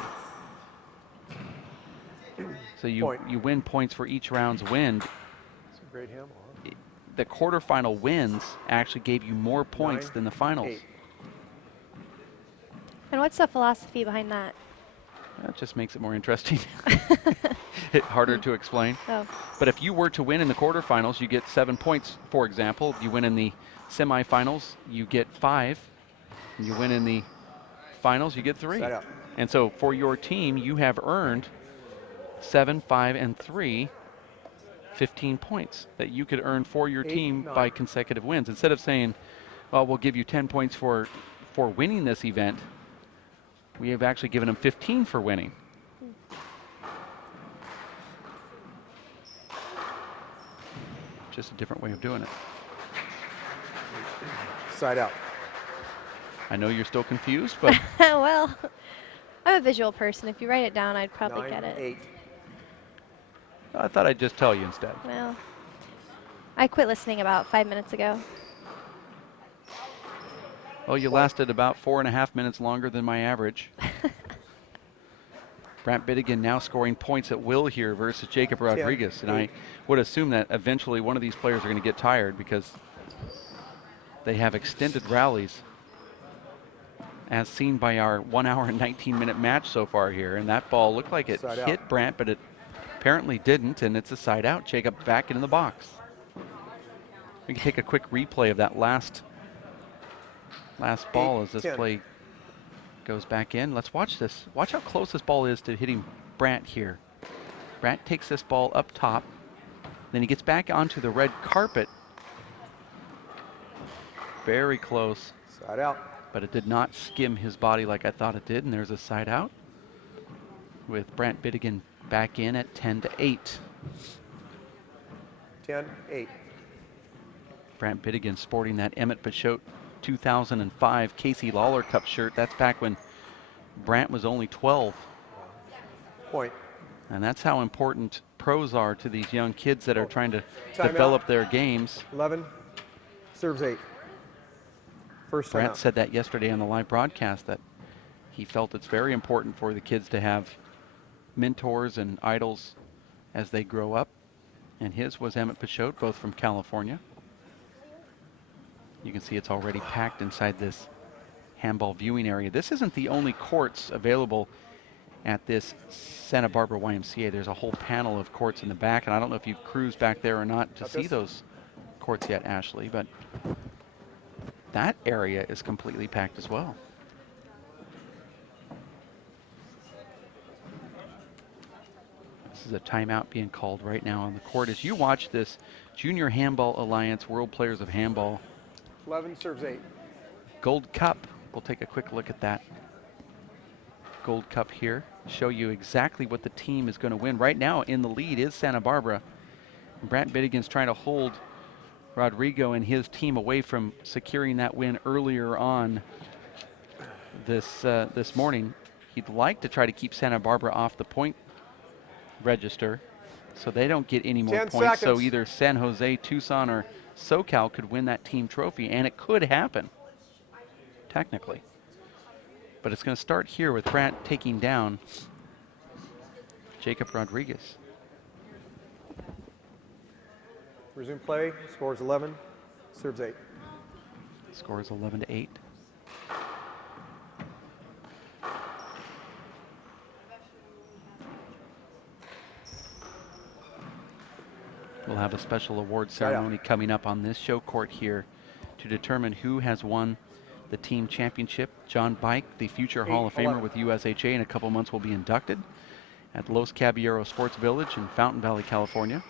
So you win points for each round's win. It's a great handball. Huh? The quarterfinal wins actually gave you more points 9, than the finals. 8. And what's the philosophy behind that? That just makes it more interesting. Harder to explain. Oh. But if you were to win in the quarterfinals, you get 7 points, for example. You win in the semifinals, you get 5. And you win in the finals, you get 3. Side out. And so for your team, you have earned 7, 5, and 3, 15 points that you could earn for your 8, team 9. by consecutive wins. Instead of saying, well, we'll give you 10 points for winning this event, we have actually given them 15 for winning. Just a different way of doing it. Side out. I know you're still confused, but Well, I'm a visual person. If you write it down, I'd probably 9, get it. 8. I thought I'd just tell you instead. Well, I quit listening about 5 minutes ago. Well, you lasted about 4.5 minutes longer than my average. Brant Bidegain now scoring points at will here versus Jacob Rodriguez. And I would assume that eventually one of these players are going to get tired because they have extended rallies, as seen by our 1 hour and 19 minute match so far here. And that ball looked like it Side hit out. Brant, but it Apparently didn't, and it's a side out. Jacob back into the box. We can take a quick replay of that last ball as this 10. play goes back in. Let's watch this. Watch how close this ball is to hitting Brandt here. Brandt takes this ball up top. Then he gets back onto the red carpet. Very close. Side out. But it did not skim his body like I thought it did. And there's a side out with Brandt Bidegain back in at 10-8. 10-8. Brandt Bidegain sporting that Emmett Pachot 2005 Casey Lawler Cup shirt. That's back when Brandt was only 12. Point. And that's how important pros are to these young kids that are trying to Timeout. develop their games. 11. Serves 8. First Brandt timeout. said that yesterday on the live broadcast, that he felt it's very important for the kids to have mentors and idols as they grow up. And his was Emmett Pachot, both from California. You can see it's already packed inside this handball viewing area. This isn't the only courts available at this Santa Barbara YMCA. There's a whole panel of courts in the back, and I don't know if you've cruised back there or not to see those courts yet, Ashley, but that area is completely packed as well. This is a timeout being called right now on the court as you watch this Junior Handball Alliance World Players of Handball 11 serves 8. Gold Cup. We'll take a quick look at that Gold Cup here. Show you exactly what the team is going to win. Right now in the lead is Santa Barbara. Brandt Bidegain's trying to hold Rodrigo and his team away from securing that win earlier on this morning. He'd like to try to keep Santa Barbara off the point register so they don't get any more 10 points. So seconds. either San Jose, Tucson, or SoCal could win that team trophy, and it could happen, technically. But it's going to start here with Brandt taking down Jacob Rodriguez. Resume play. Scores 11. Serves 8. Score is 11-8. We'll have a special award ceremony coming up on this show court here to determine who has won the team championship. John Bike, the future Hall of Famer with USHA, in a couple months will be inducted at Los Caballeros Sports Village in Fountain Valley, California.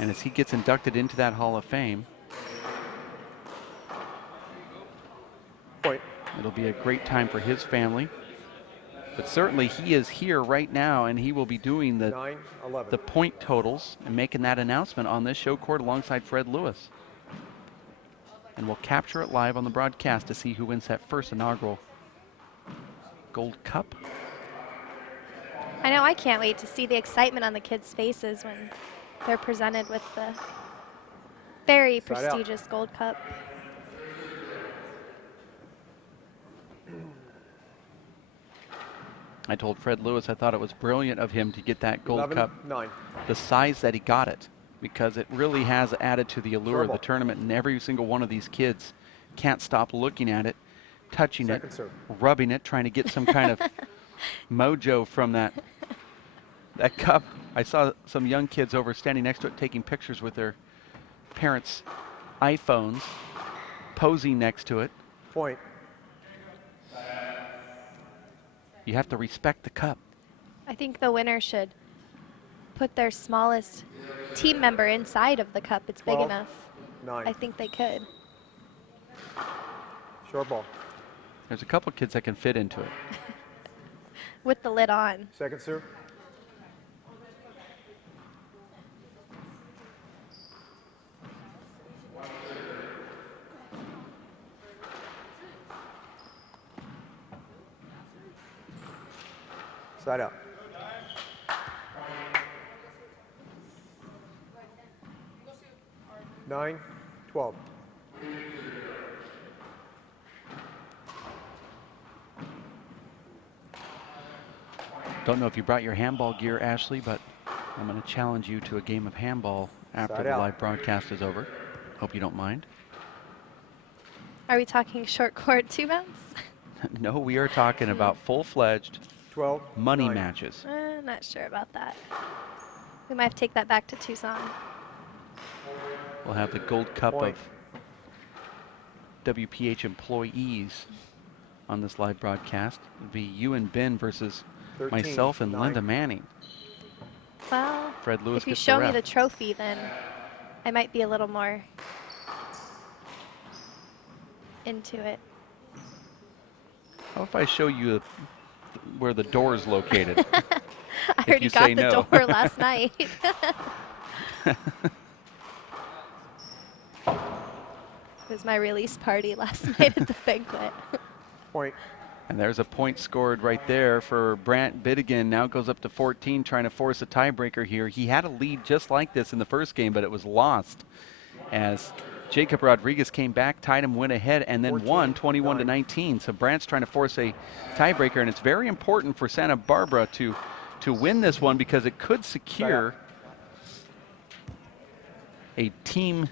And as he gets inducted into that Hall of Fame, Point. it'll be a great time for his family. But certainly he is here right now, and he will be doing the 9-11. the point totals and making that announcement on this show court alongside Fred Lewis. And we'll capture it live on the broadcast to see who wins that first inaugural Gold Cup. I know, I can't wait to see the excitement on the kids' faces when they're presented with the very Side out. prestigious Gold Cup. I told Fred Lewis I thought it was brilliant of him to get that Gold Cup 11-9. the size that he got it, because it really has added to the allure of the Serve. tournament, and every single one of these kids can't stop looking at it, touching Second it, serve. rubbing it, trying to get some kind of mojo from that cup. I saw some young kids over standing next to it taking pictures with their parents' iPhones, posing next to it. Point. You have to respect the cup. I think the winner should put their smallest team member inside of the cup. It's big 12, enough. 9. I think they could. Short ball. There's a couple kids that can fit into it. With the lid on. Second serve. Side out. Nine, 12. Don't know if you brought your handball gear, Ashley, but I'm going to challenge you to a game of handball after Side the out. live broadcast is over. Hope you don't mind. Are we talking short court 2 bounce? No, we are talking about full-fledged 12. money 9. matches. No. I'm not sure about that. We might have to take that back to Tucson. We'll have the Gold Cup Point. of WPH employees on this live broadcast. It'll be you and Ben versus 13, myself and 9. Linda Manning. Well, Fred Lewis if you gets show the me ref. the trophy, then I might be a little more into it. How if I show you where the door is located? I If already you got say the no. door last night. It was my release party last night at the banquet. Point. And there's a point scored right there for Brant Bidegain. Now goes up to 14, trying to force a tiebreaker here. He had a lead just like this in the first game, but it was lost as Jacob Rodriguez came back, tied him, went ahead, and then 14, won 21 to 9. 19. So Brant's trying to force a tiebreaker, and it's very important for Santa Barbara to win this one because it could secure a team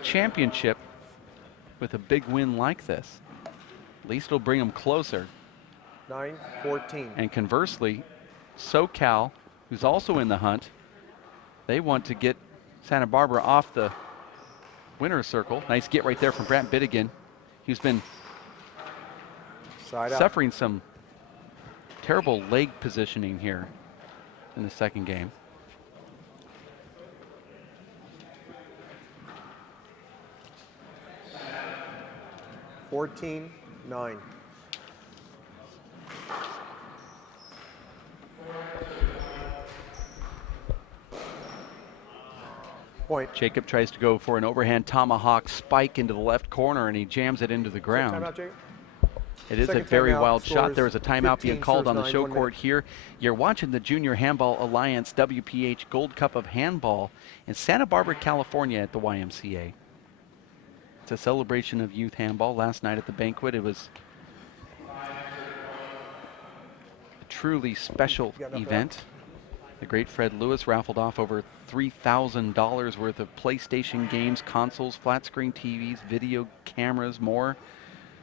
championship with a big win like this. At least it'll bring them closer. 9-14. And conversely, SoCal, who's also in the hunt, they want to get Santa Barbara off the winner's circle. Nice get right there from Brant Bidegain. He's been Side up. suffering some terrible leg positioning here in the second game. $14-9. Point. Jacob tries to go for an overhand tomahawk spike into the left corner, and he jams it into the ground. Timeout, Jacob? It is a Second very timeout, wild shot. scores There was a timeout 15, being called serves on the 9, show 1 court minute. here. You're watching the Junior Handball Alliance WPH Gold Cup of Handball in Santa Barbara, California at the YMCA. It's a celebration of youth handball. Last night at the banquet, it was a truly special You got enough event. The great Fred Lewis raffled off over $3,000 worth of PlayStation games, consoles, flat screen TVs, video cameras, more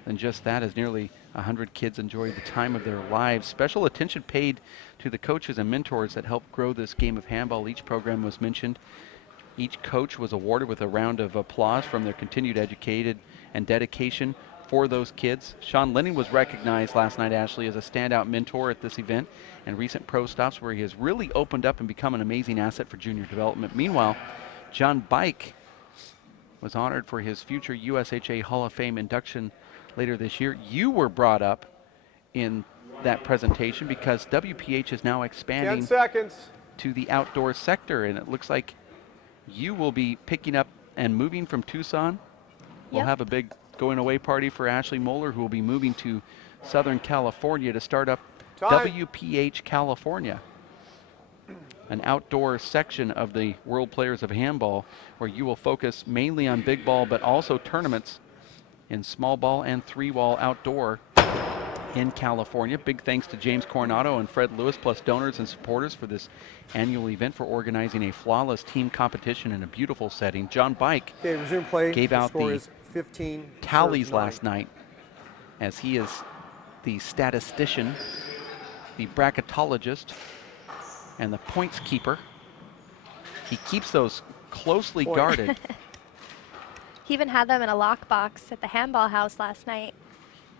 than just that, as nearly 100 kids enjoyed the time of their lives. Special attention paid to the coaches and mentors that helped grow this game of handball. Each program was mentioned. Each coach was awarded with a round of applause from their continued education and dedication for those kids. Sean Lennon was recognized last night, Ashley, as a standout mentor at this event and recent pro stops where he has really opened up and become an amazing asset for junior development. Meanwhile, John Bike was honored for his future USHA Hall of Fame induction later this year. You were brought up in that presentation because WPH is now 10 expanding seconds. to the outdoor sector, and it looks like you will be picking up and moving from Tucson. We'll Yep. have a big going away party for Ashley Moeller, who will be moving to Southern California to start up Time. WPH California, an outdoor section of the World Players of Handball where you will focus mainly on big ball but also tournaments in small ball and 3-wall outdoor in California. Big thanks to James Coronado and Fred Lewis, plus donors and supporters for this annual event, for organizing a flawless team competition in a beautiful setting. John Bike Okay, resume play. gave out score the is 15. tallies serves 9. last night, as he is the statistician, the bracketologist, and the points keeper. He keeps those closely Point. guarded. He even had them in a lockbox at the handball house last night.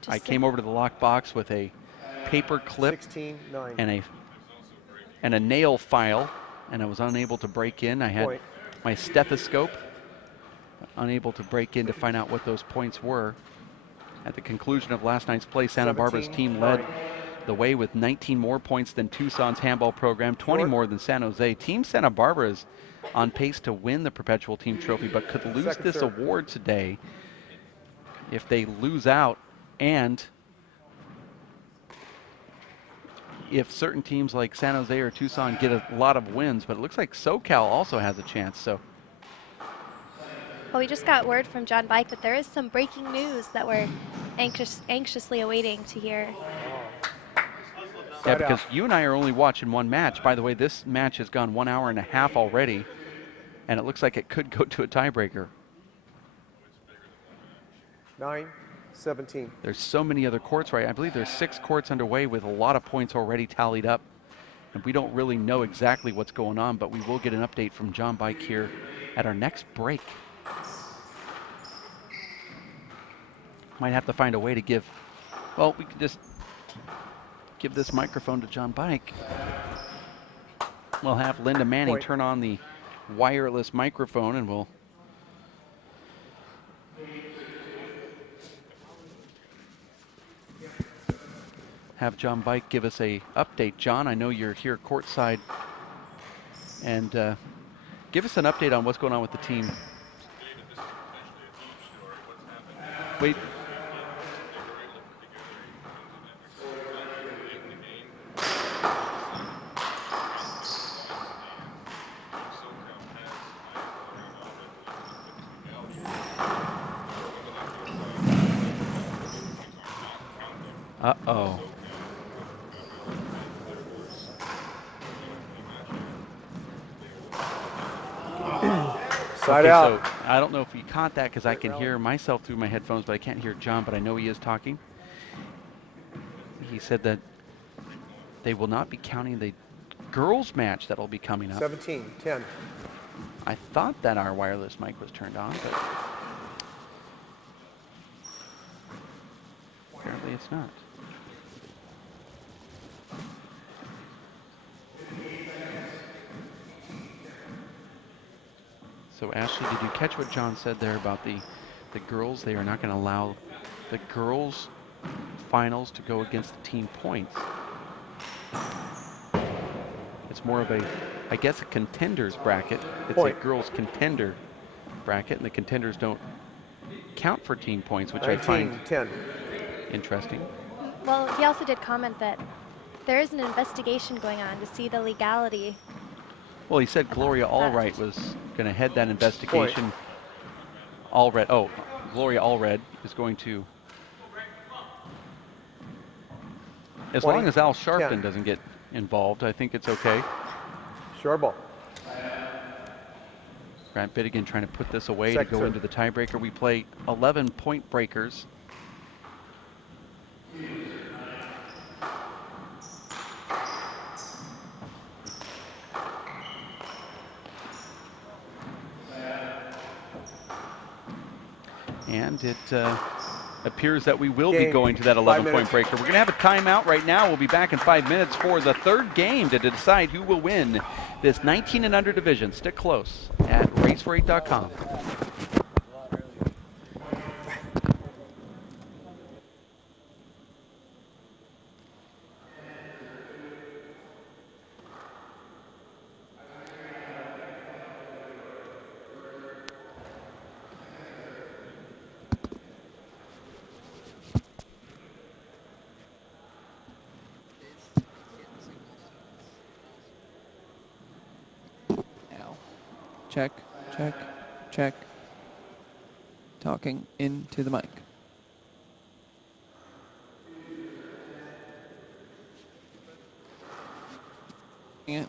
I Just came over to the lockbox with a paper clip 16-9. and a nail file, and I was unable to break in. I had Point. my stethoscope, unable to break in to find out what those points were. At the conclusion of last night's play, Santa Barbara's team led 17-9. the way with 19 more points than Tucson's handball program, 20 Short. more than San Jose. Team Santa Barbara is on pace to win the Perpetual Team Trophy, but could lose Second this serve. award today if they lose out, and if certain teams like San Jose or Tucson get a lot of wins. But it looks like SoCal also has a chance. So Well, we just got word from John Bike that there is some breaking news that we're anxiously awaiting to hear. yeah, Side because out. you and I are only watching one match. By the way, this match has gone 1 hour and a half already, and it looks like it could go to a tiebreaker. 9-17. There's so many other courts, right? I believe there's 6 courts underway with a lot of points already tallied up And we don't really know exactly what's going on, but we will get an update from John Bike here at our next break. Might have to find a way to give, well, we could just give this microphone to John Bike. We'll have Linda Manning Point. turn on the wireless microphone and we'll have John Bike give us a update. John, I know you're here courtside, and give us an update on what's going on with the team. Wait. Uh-oh. Side Okay, out. so I don't know if you caught that because I can hear myself through my headphones, but I can't hear John, but I know he is talking. He said that they will not be counting the girls match that'll be coming up. 17, 10. I thought that our wireless mic was turned on, but apparently it's not. So Ashley, did you catch what John said there about the girls? They are not going to allow the girls finals to go against the team points. It's more of a, I guess, a contenders bracket. It's Point. a girls contender bracket, and the contenders don't count for team points, which 19, I find 10. interesting. Well, he also did comment that there is an investigation going on to see the legality. Well, he said Gloria that. Allred was going to head that investigation. Allred, oh, Gloria Allred is going to, as 20, long as Al Sharpton 10. doesn't get involved, I think it's okay. Short ball. Grant Bidegain trying to put this away Second to go serve. into the tiebreaker. We play 11-point breakers. And it appears that we will be Game. going to that 5 11-point minutes. breaker. We're going to have a timeout right now. We'll be back in 5 minutes for the third game to decide who will win this 19 and under division. Stick close at racefor8.com. Check, check, check. Talking into the mic. Yeah.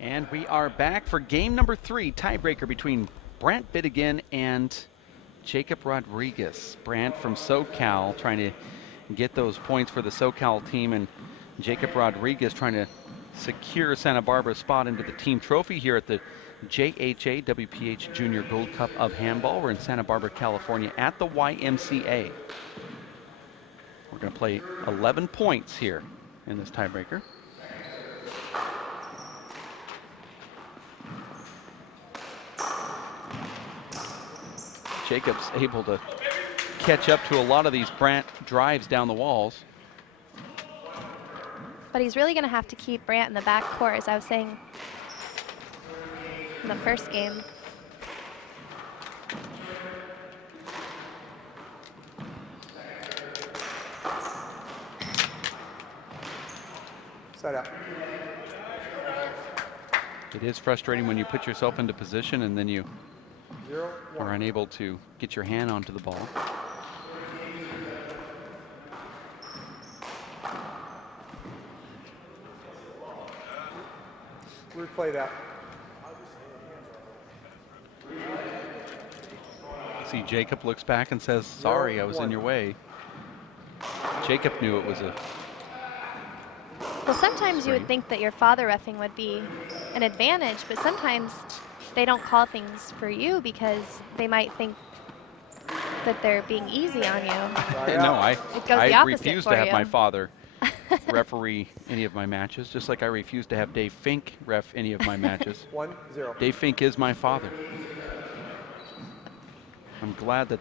And we are back for game number 3, tiebreaker between Brant Bidegain and Jacob Rodriguez. Brant from SoCal trying to get those points for the SoCal team, and Jacob Rodriguez trying to secure Santa Barbara's spot into the team trophy here at the JHA WPH Junior Gold Cup of Handball. We're in Santa Barbara, California at the YMCA. We're going to play 11 points here in this tiebreaker. Jacob's able to catch up to a lot of these Brant drives down the walls. But he's really going to have to keep Brant in the back court, as I was saying in the first game. Side out. It is frustrating when you put yourself into position and then you 0, 1. are unable to get your hand onto the ball. Replay that. See, Jacob looks back and says, sorry, I was in your way. Jacob knew it was a... Well, sometimes you would Right. think that your father reffing would be an advantage, but sometimes they don't call things for you because they might think that they're being easy on you. Side No, out. It goes I the opposite refuse for to have you. my father referee any of my matches, just like I refuse to have Dave Fink ref any of my matches. 1, 0. Dave Fink is my father. I'm glad that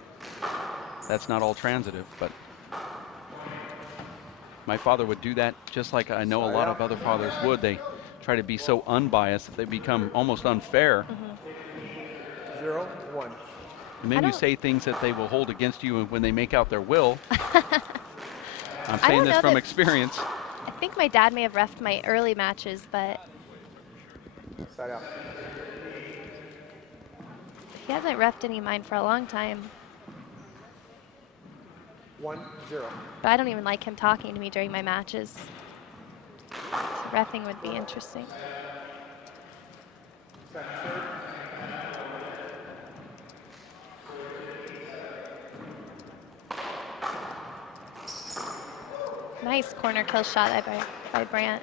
that's not all transitive, but my father would do that just like I know a lot of other fathers would. They try to be so unbiased that they become almost unfair. 0, 1. And I then you don't- say things that they will hold against you when they make out their will. I'm I saying don't this know from that- experience. I think my dad may have reffed my early matches, but Side out. he hasn't reffed any of mine for a long time. 1, 0. But I don't even like him talking to me during my matches. So reffing would be interesting. Second serve. Nice corner kill shot by Brant.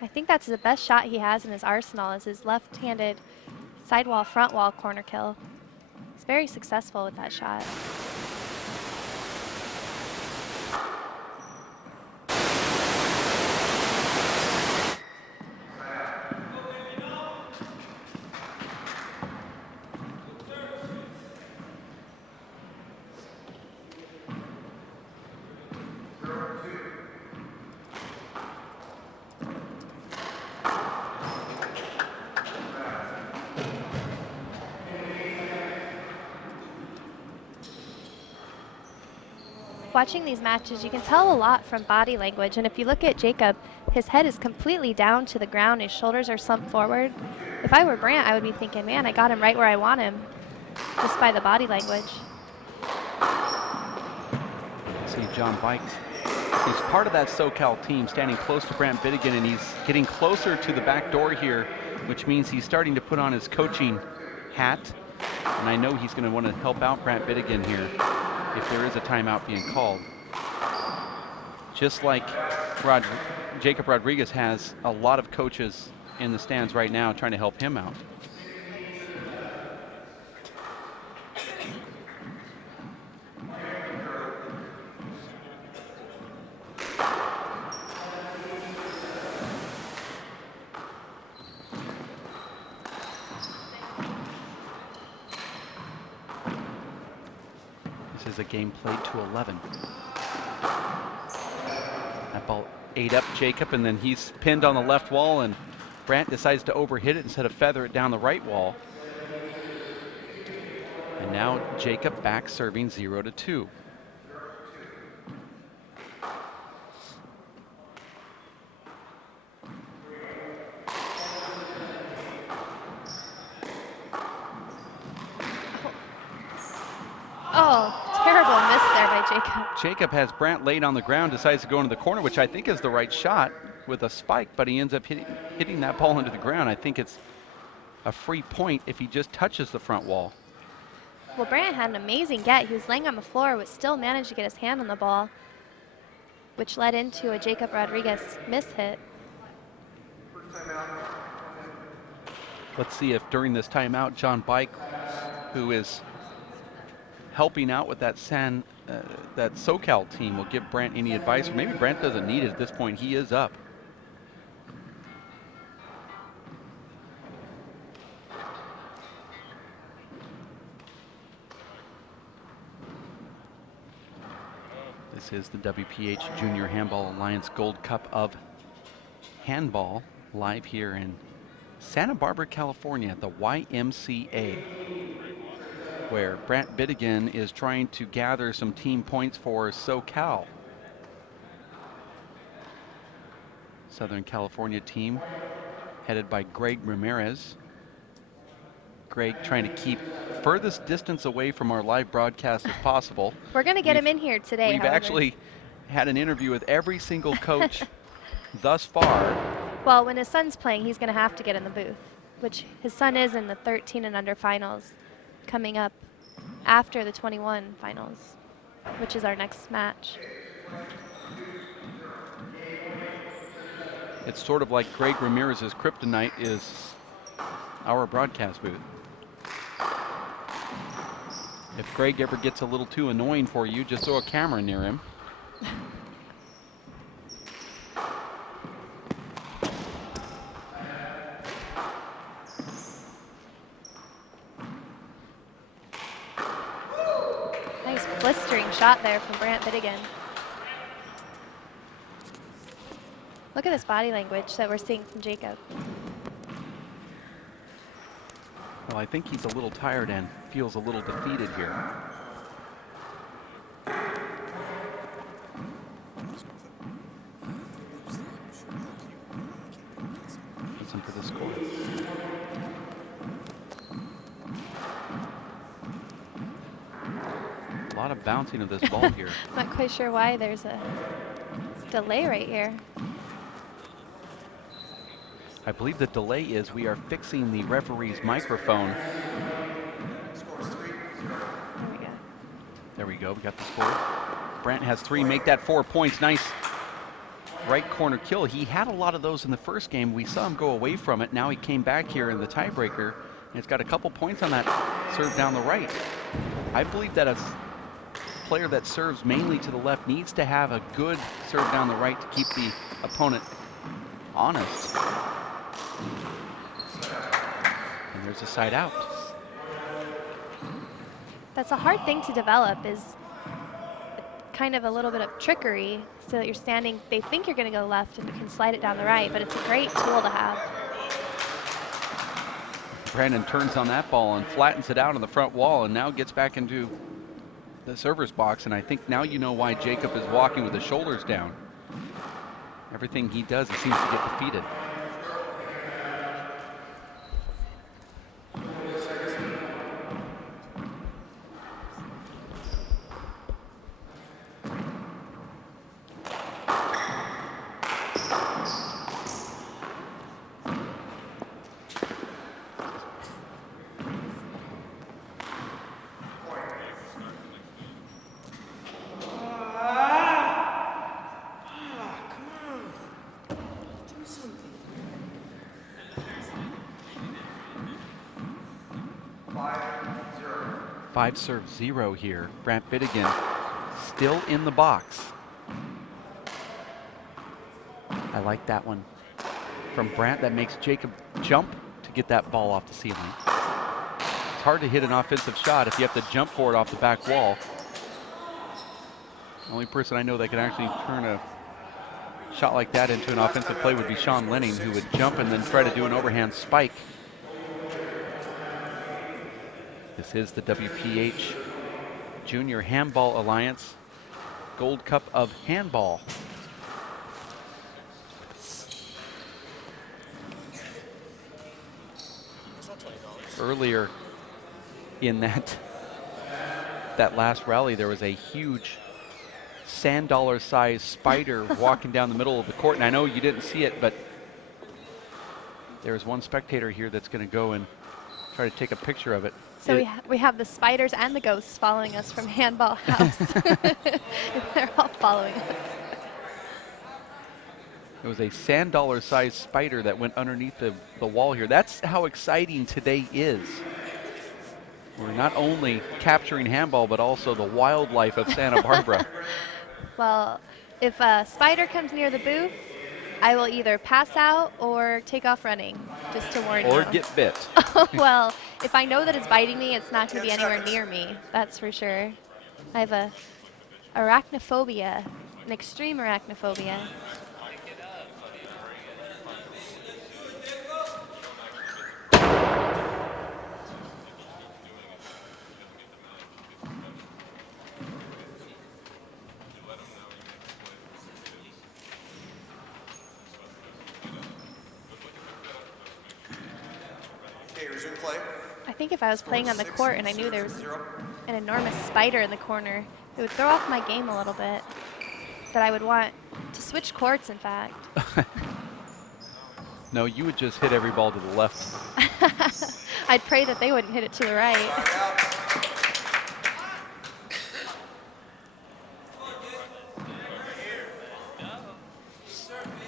I think that's the best shot he has in his arsenal, is his left-handed sidewall, front wall corner kill. He's very successful with that shot. Watching these matches, you can tell a lot from body language. And if you look at Jacob, his head is completely down to the ground. His shoulders are slumped forward. If I were Brant, I would be thinking, man, I got him right where I want him, just by the body language. See John Bikes. He's part of that SoCal team, standing close to Brant Bidegain, and he's getting closer to the back door here, which means he's starting to put on his coaching hat. And I know he's going to want to help out Brant Bidegain here if there is a timeout being called. Just like Jacob Rodriguez has a lot of coaches in the stands right now trying to help him out. This is a game played to 11. That ball ate up Jacob, and then he's pinned on the left wall, and Brant decides to overhit it instead of feather it down the right wall. And now Jacob back serving 0-2. Oh, terrible miss there by Jacob. Jacob has Brandt laid on the ground, decides to go into the corner, which I think is the right shot with a spike, but he ends up hitting that ball into the ground. I think it's a free point if he just touches the front wall. Well, Brandt had an amazing get. He was laying on the floor, but still managed to get his hand on the ball, which led into a Jacob Rodriguez miss hit. Let's see if during this timeout, John Bike, who is helping out with that that SoCal team, will give Brandt any advice, or maybe Brandt doesn't need it at this point. He is up. This is the WPH Junior Handball Alliance Gold Cup of Handball, live here in Santa Barbara, California at the YMCA, where Brandt Bidegain is trying to gather some team points for SoCal. Southern California team headed by Greg Ramirez. Greg trying to keep furthest distance away from our live broadcast as possible. We're going to get him in here today, We've however. actually had an interview with every single coach thus far. Well, when his son's playing, he's going to have to get in the booth, which his son is in the 13 and under finals coming up after the 21 finals, which is our next match. It's sort of like Greg Ramirez's kryptonite is our broadcast booth. If Greg ever gets a little too annoying for you, just throw a camera near him. Nice blistering shot there from Brandt Bidegain. Look at this body language that we're seeing from Jacob. Well, I think he's a little tired and feels a little defeated here. Listen to the score. A lot of bouncing of this ball here. Not quite sure why there's a delay right here. I believe the delay is we are fixing the referee's microphone. There we go. There we go, we got the score. Brandt has 3, make that 4 points. Nice right corner kill. He had a lot of those in the first game. We saw him go away from it. Now he came back here in the tiebreaker, and it's got a couple points on that serve down the right. I believe that a player that serves mainly to the left needs to have a good serve down the right to keep the opponent honest. And there's a side out. That's a hard thing to develop, is kind of a little bit of trickery so that you're standing, they think you're going to go left and you can slide it down the right, but it's a great tool to have. Brandon turns on that ball and flattens it out on the front wall and now gets back into the server's box, and I think now you know why Jacob is walking with the shoulders down. Everything he does, he seems to get defeated. Five serve 0 here. Brandt Bidegain still in the box. I like that one from Brandt. That makes Jacob jump to get that ball off the ceiling. It's hard to hit an offensive shot if you have to jump for it off the back wall. The only person I know that can actually turn a shot like that into an offensive play would be Sean Lenning, who would jump and then try to do an overhand spike. This is the WPH Junior Handball Alliance Gold Cup of Handball. Earlier in that last rally, there was a huge sand dollar size spider walking down the middle of the court. And I know you didn't see it, but there's one spectator here that's going to go and try to take a picture of it. So we have the spiders and the ghosts following us from Handball House. They're all following us. It was a sand dollar sized spider that went underneath the wall here. That's how exciting today is. We're not only capturing handball, but also the wildlife of Santa Barbara. Well, if a spider comes near the booth, I will either pass out or take off running, just to warn you. Or get bit. Well, if I know that it's biting me, it's not going to be anywhere near me. That's for sure. I have a arachnophobia, an extreme arachnophobia. Resume play. I think if I was playing on the court and I knew there was an enormous spider in the corner, it would throw off my game a little bit. That I would want to switch courts, in fact. No, you would just hit every ball to the left. I'd pray that they wouldn't hit it to the right.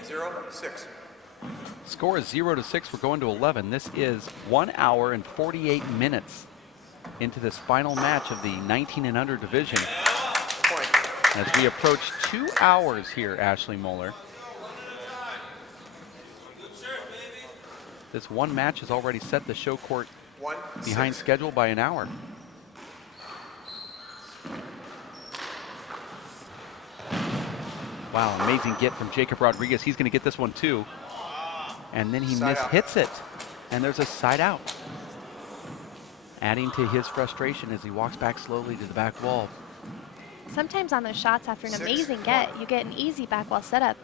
0-6. Score is 0-6. We're going to 11. This is 1 hour and 48 minutes into this final match of the 19 and under division. As we approach 2 hours here, Ashley Moeller. This one match has already set the show court behind schedule by an hour. Wow, amazing get from Jacob Rodriguez. He's going to get this one too. And then he hits it. And there's a side out. Adding to his frustration as he walks back slowly to the back wall. Sometimes on those shots after an amazing get, you get an easy back wall setup,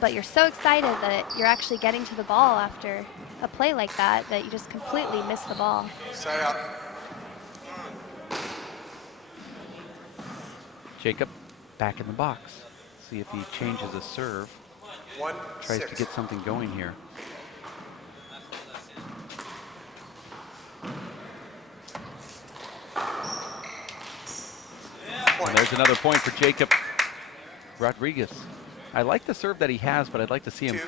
but you're so excited that you're actually getting to the ball after a play like that that you just completely miss the ball. Side out. Jacob back in the box. See if he changes a serve. Tries to get something going here. And there's another point for Jacob Rodriguez. I like the serve that he has, but I'd like to see him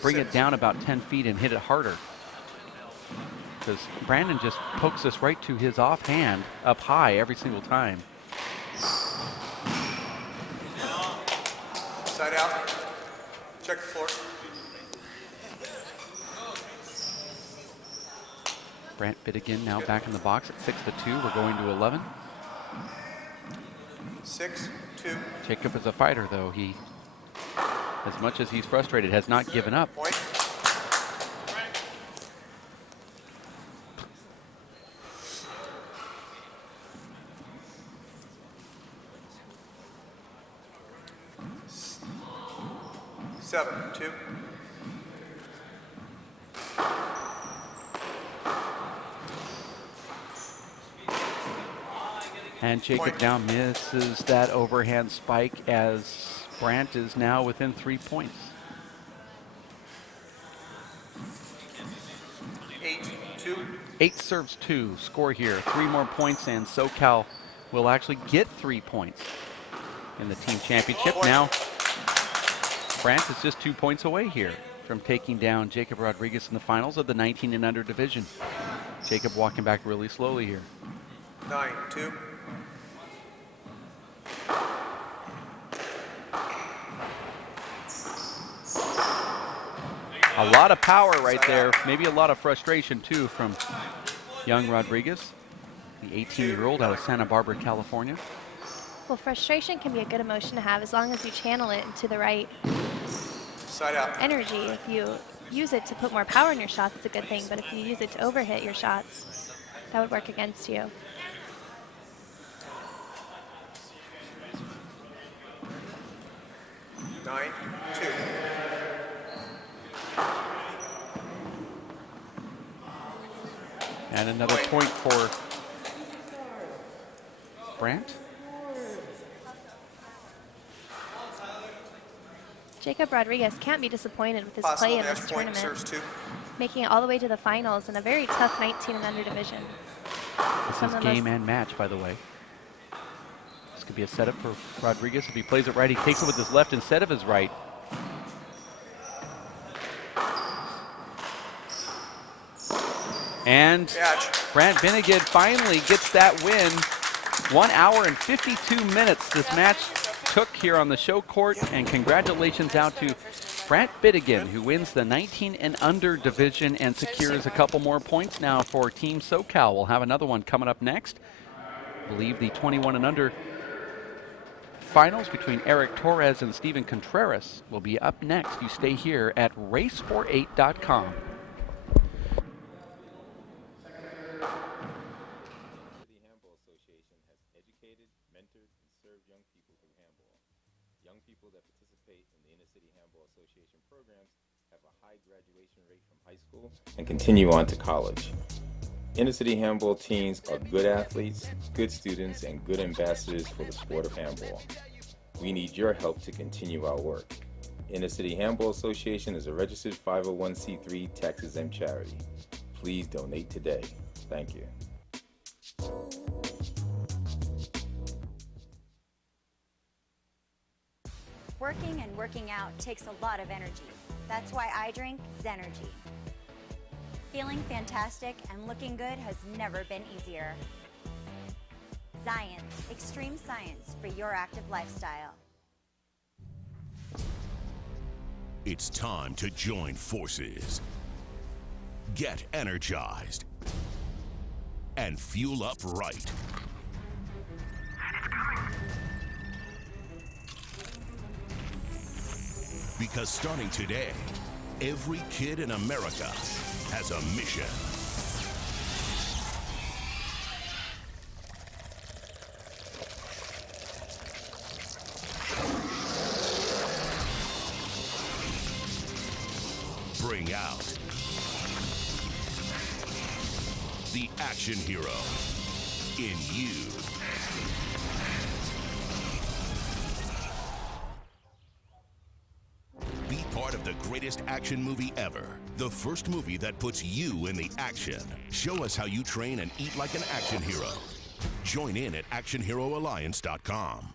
bring it down about 10 feet and hit it harder. Because Brandon just pokes us right to his offhand up high every single time. Side out. Check the floor. Brant Bidegain now back in the box at 6-2. We're going to 11. 6-2. Jacob is a fighter, though. He, as much as he's frustrated, has not given up. Point. Seven, 2. And Jacob now misses that overhand spike as Brant is now within 3 points. 8-2. 8 serves 2. Score here. 3 more points, and SoCal will actually get 3 points in the team championship. Now, Brant is just 2 points away here from taking down Jacob Rodriguez in the finals of the 19 and under division. Jacob walking back really slowly here. 9-2. A lot of power right there. Maybe a lot of frustration too from young Rodriguez, the 18-year-old out of Santa Barbara, California. Well, frustration can be a good emotion to have as long as you channel it into the right Side out. energy. If you use it to put more power in your shots, it's a good thing. But if you use it to overhit your shots, that would work against you. Nine, 2. And another point for Brant. Jacob Rodriguez can't be disappointed with his Possible play in match this point, tournament, serves 2. making it all the way to the finals in a very tough 19 and under division. This Some is of the game most- and match, by the way. This could be a setup for Rodriguez. If he plays it right, he takes it with his left instead of his right. And Brant Bidegain finally gets that win. 1 hour and 52 minutes this match took here on the show court, and congratulations out to Brant Bidegain, who wins the 19 and under division and secures a couple more points now for Team SoCal. We'll have another one coming up next. I believe the 21 and under finals between Eric Torres and Steven Contreras will be up next. You stay here at race48.com. Young people that participate in the Inner City Handball Association programs have a high graduation rate from high school and continue on to college. Inner City Handball teams are good athletes, good students, and good ambassadors for the sport of handball. We need your help to continue our work. Inner City Handball Association is a registered 501c3 tax-exempt charity. Please donate today. Thank you. Working and working out takes a lot of energy. That's why I drink Zenergy. Feeling fantastic and looking good has never been easier. Science, extreme science for your active lifestyle. It's time to join forces. Get energized and fuel up right. Because starting today, every kid in America has a mission. Bring out the action hero in you. Be part of the greatest action movie ever. The first movie that puts you in the action. Show us how you train and eat like an action hero. Join in at actionheroalliance.com.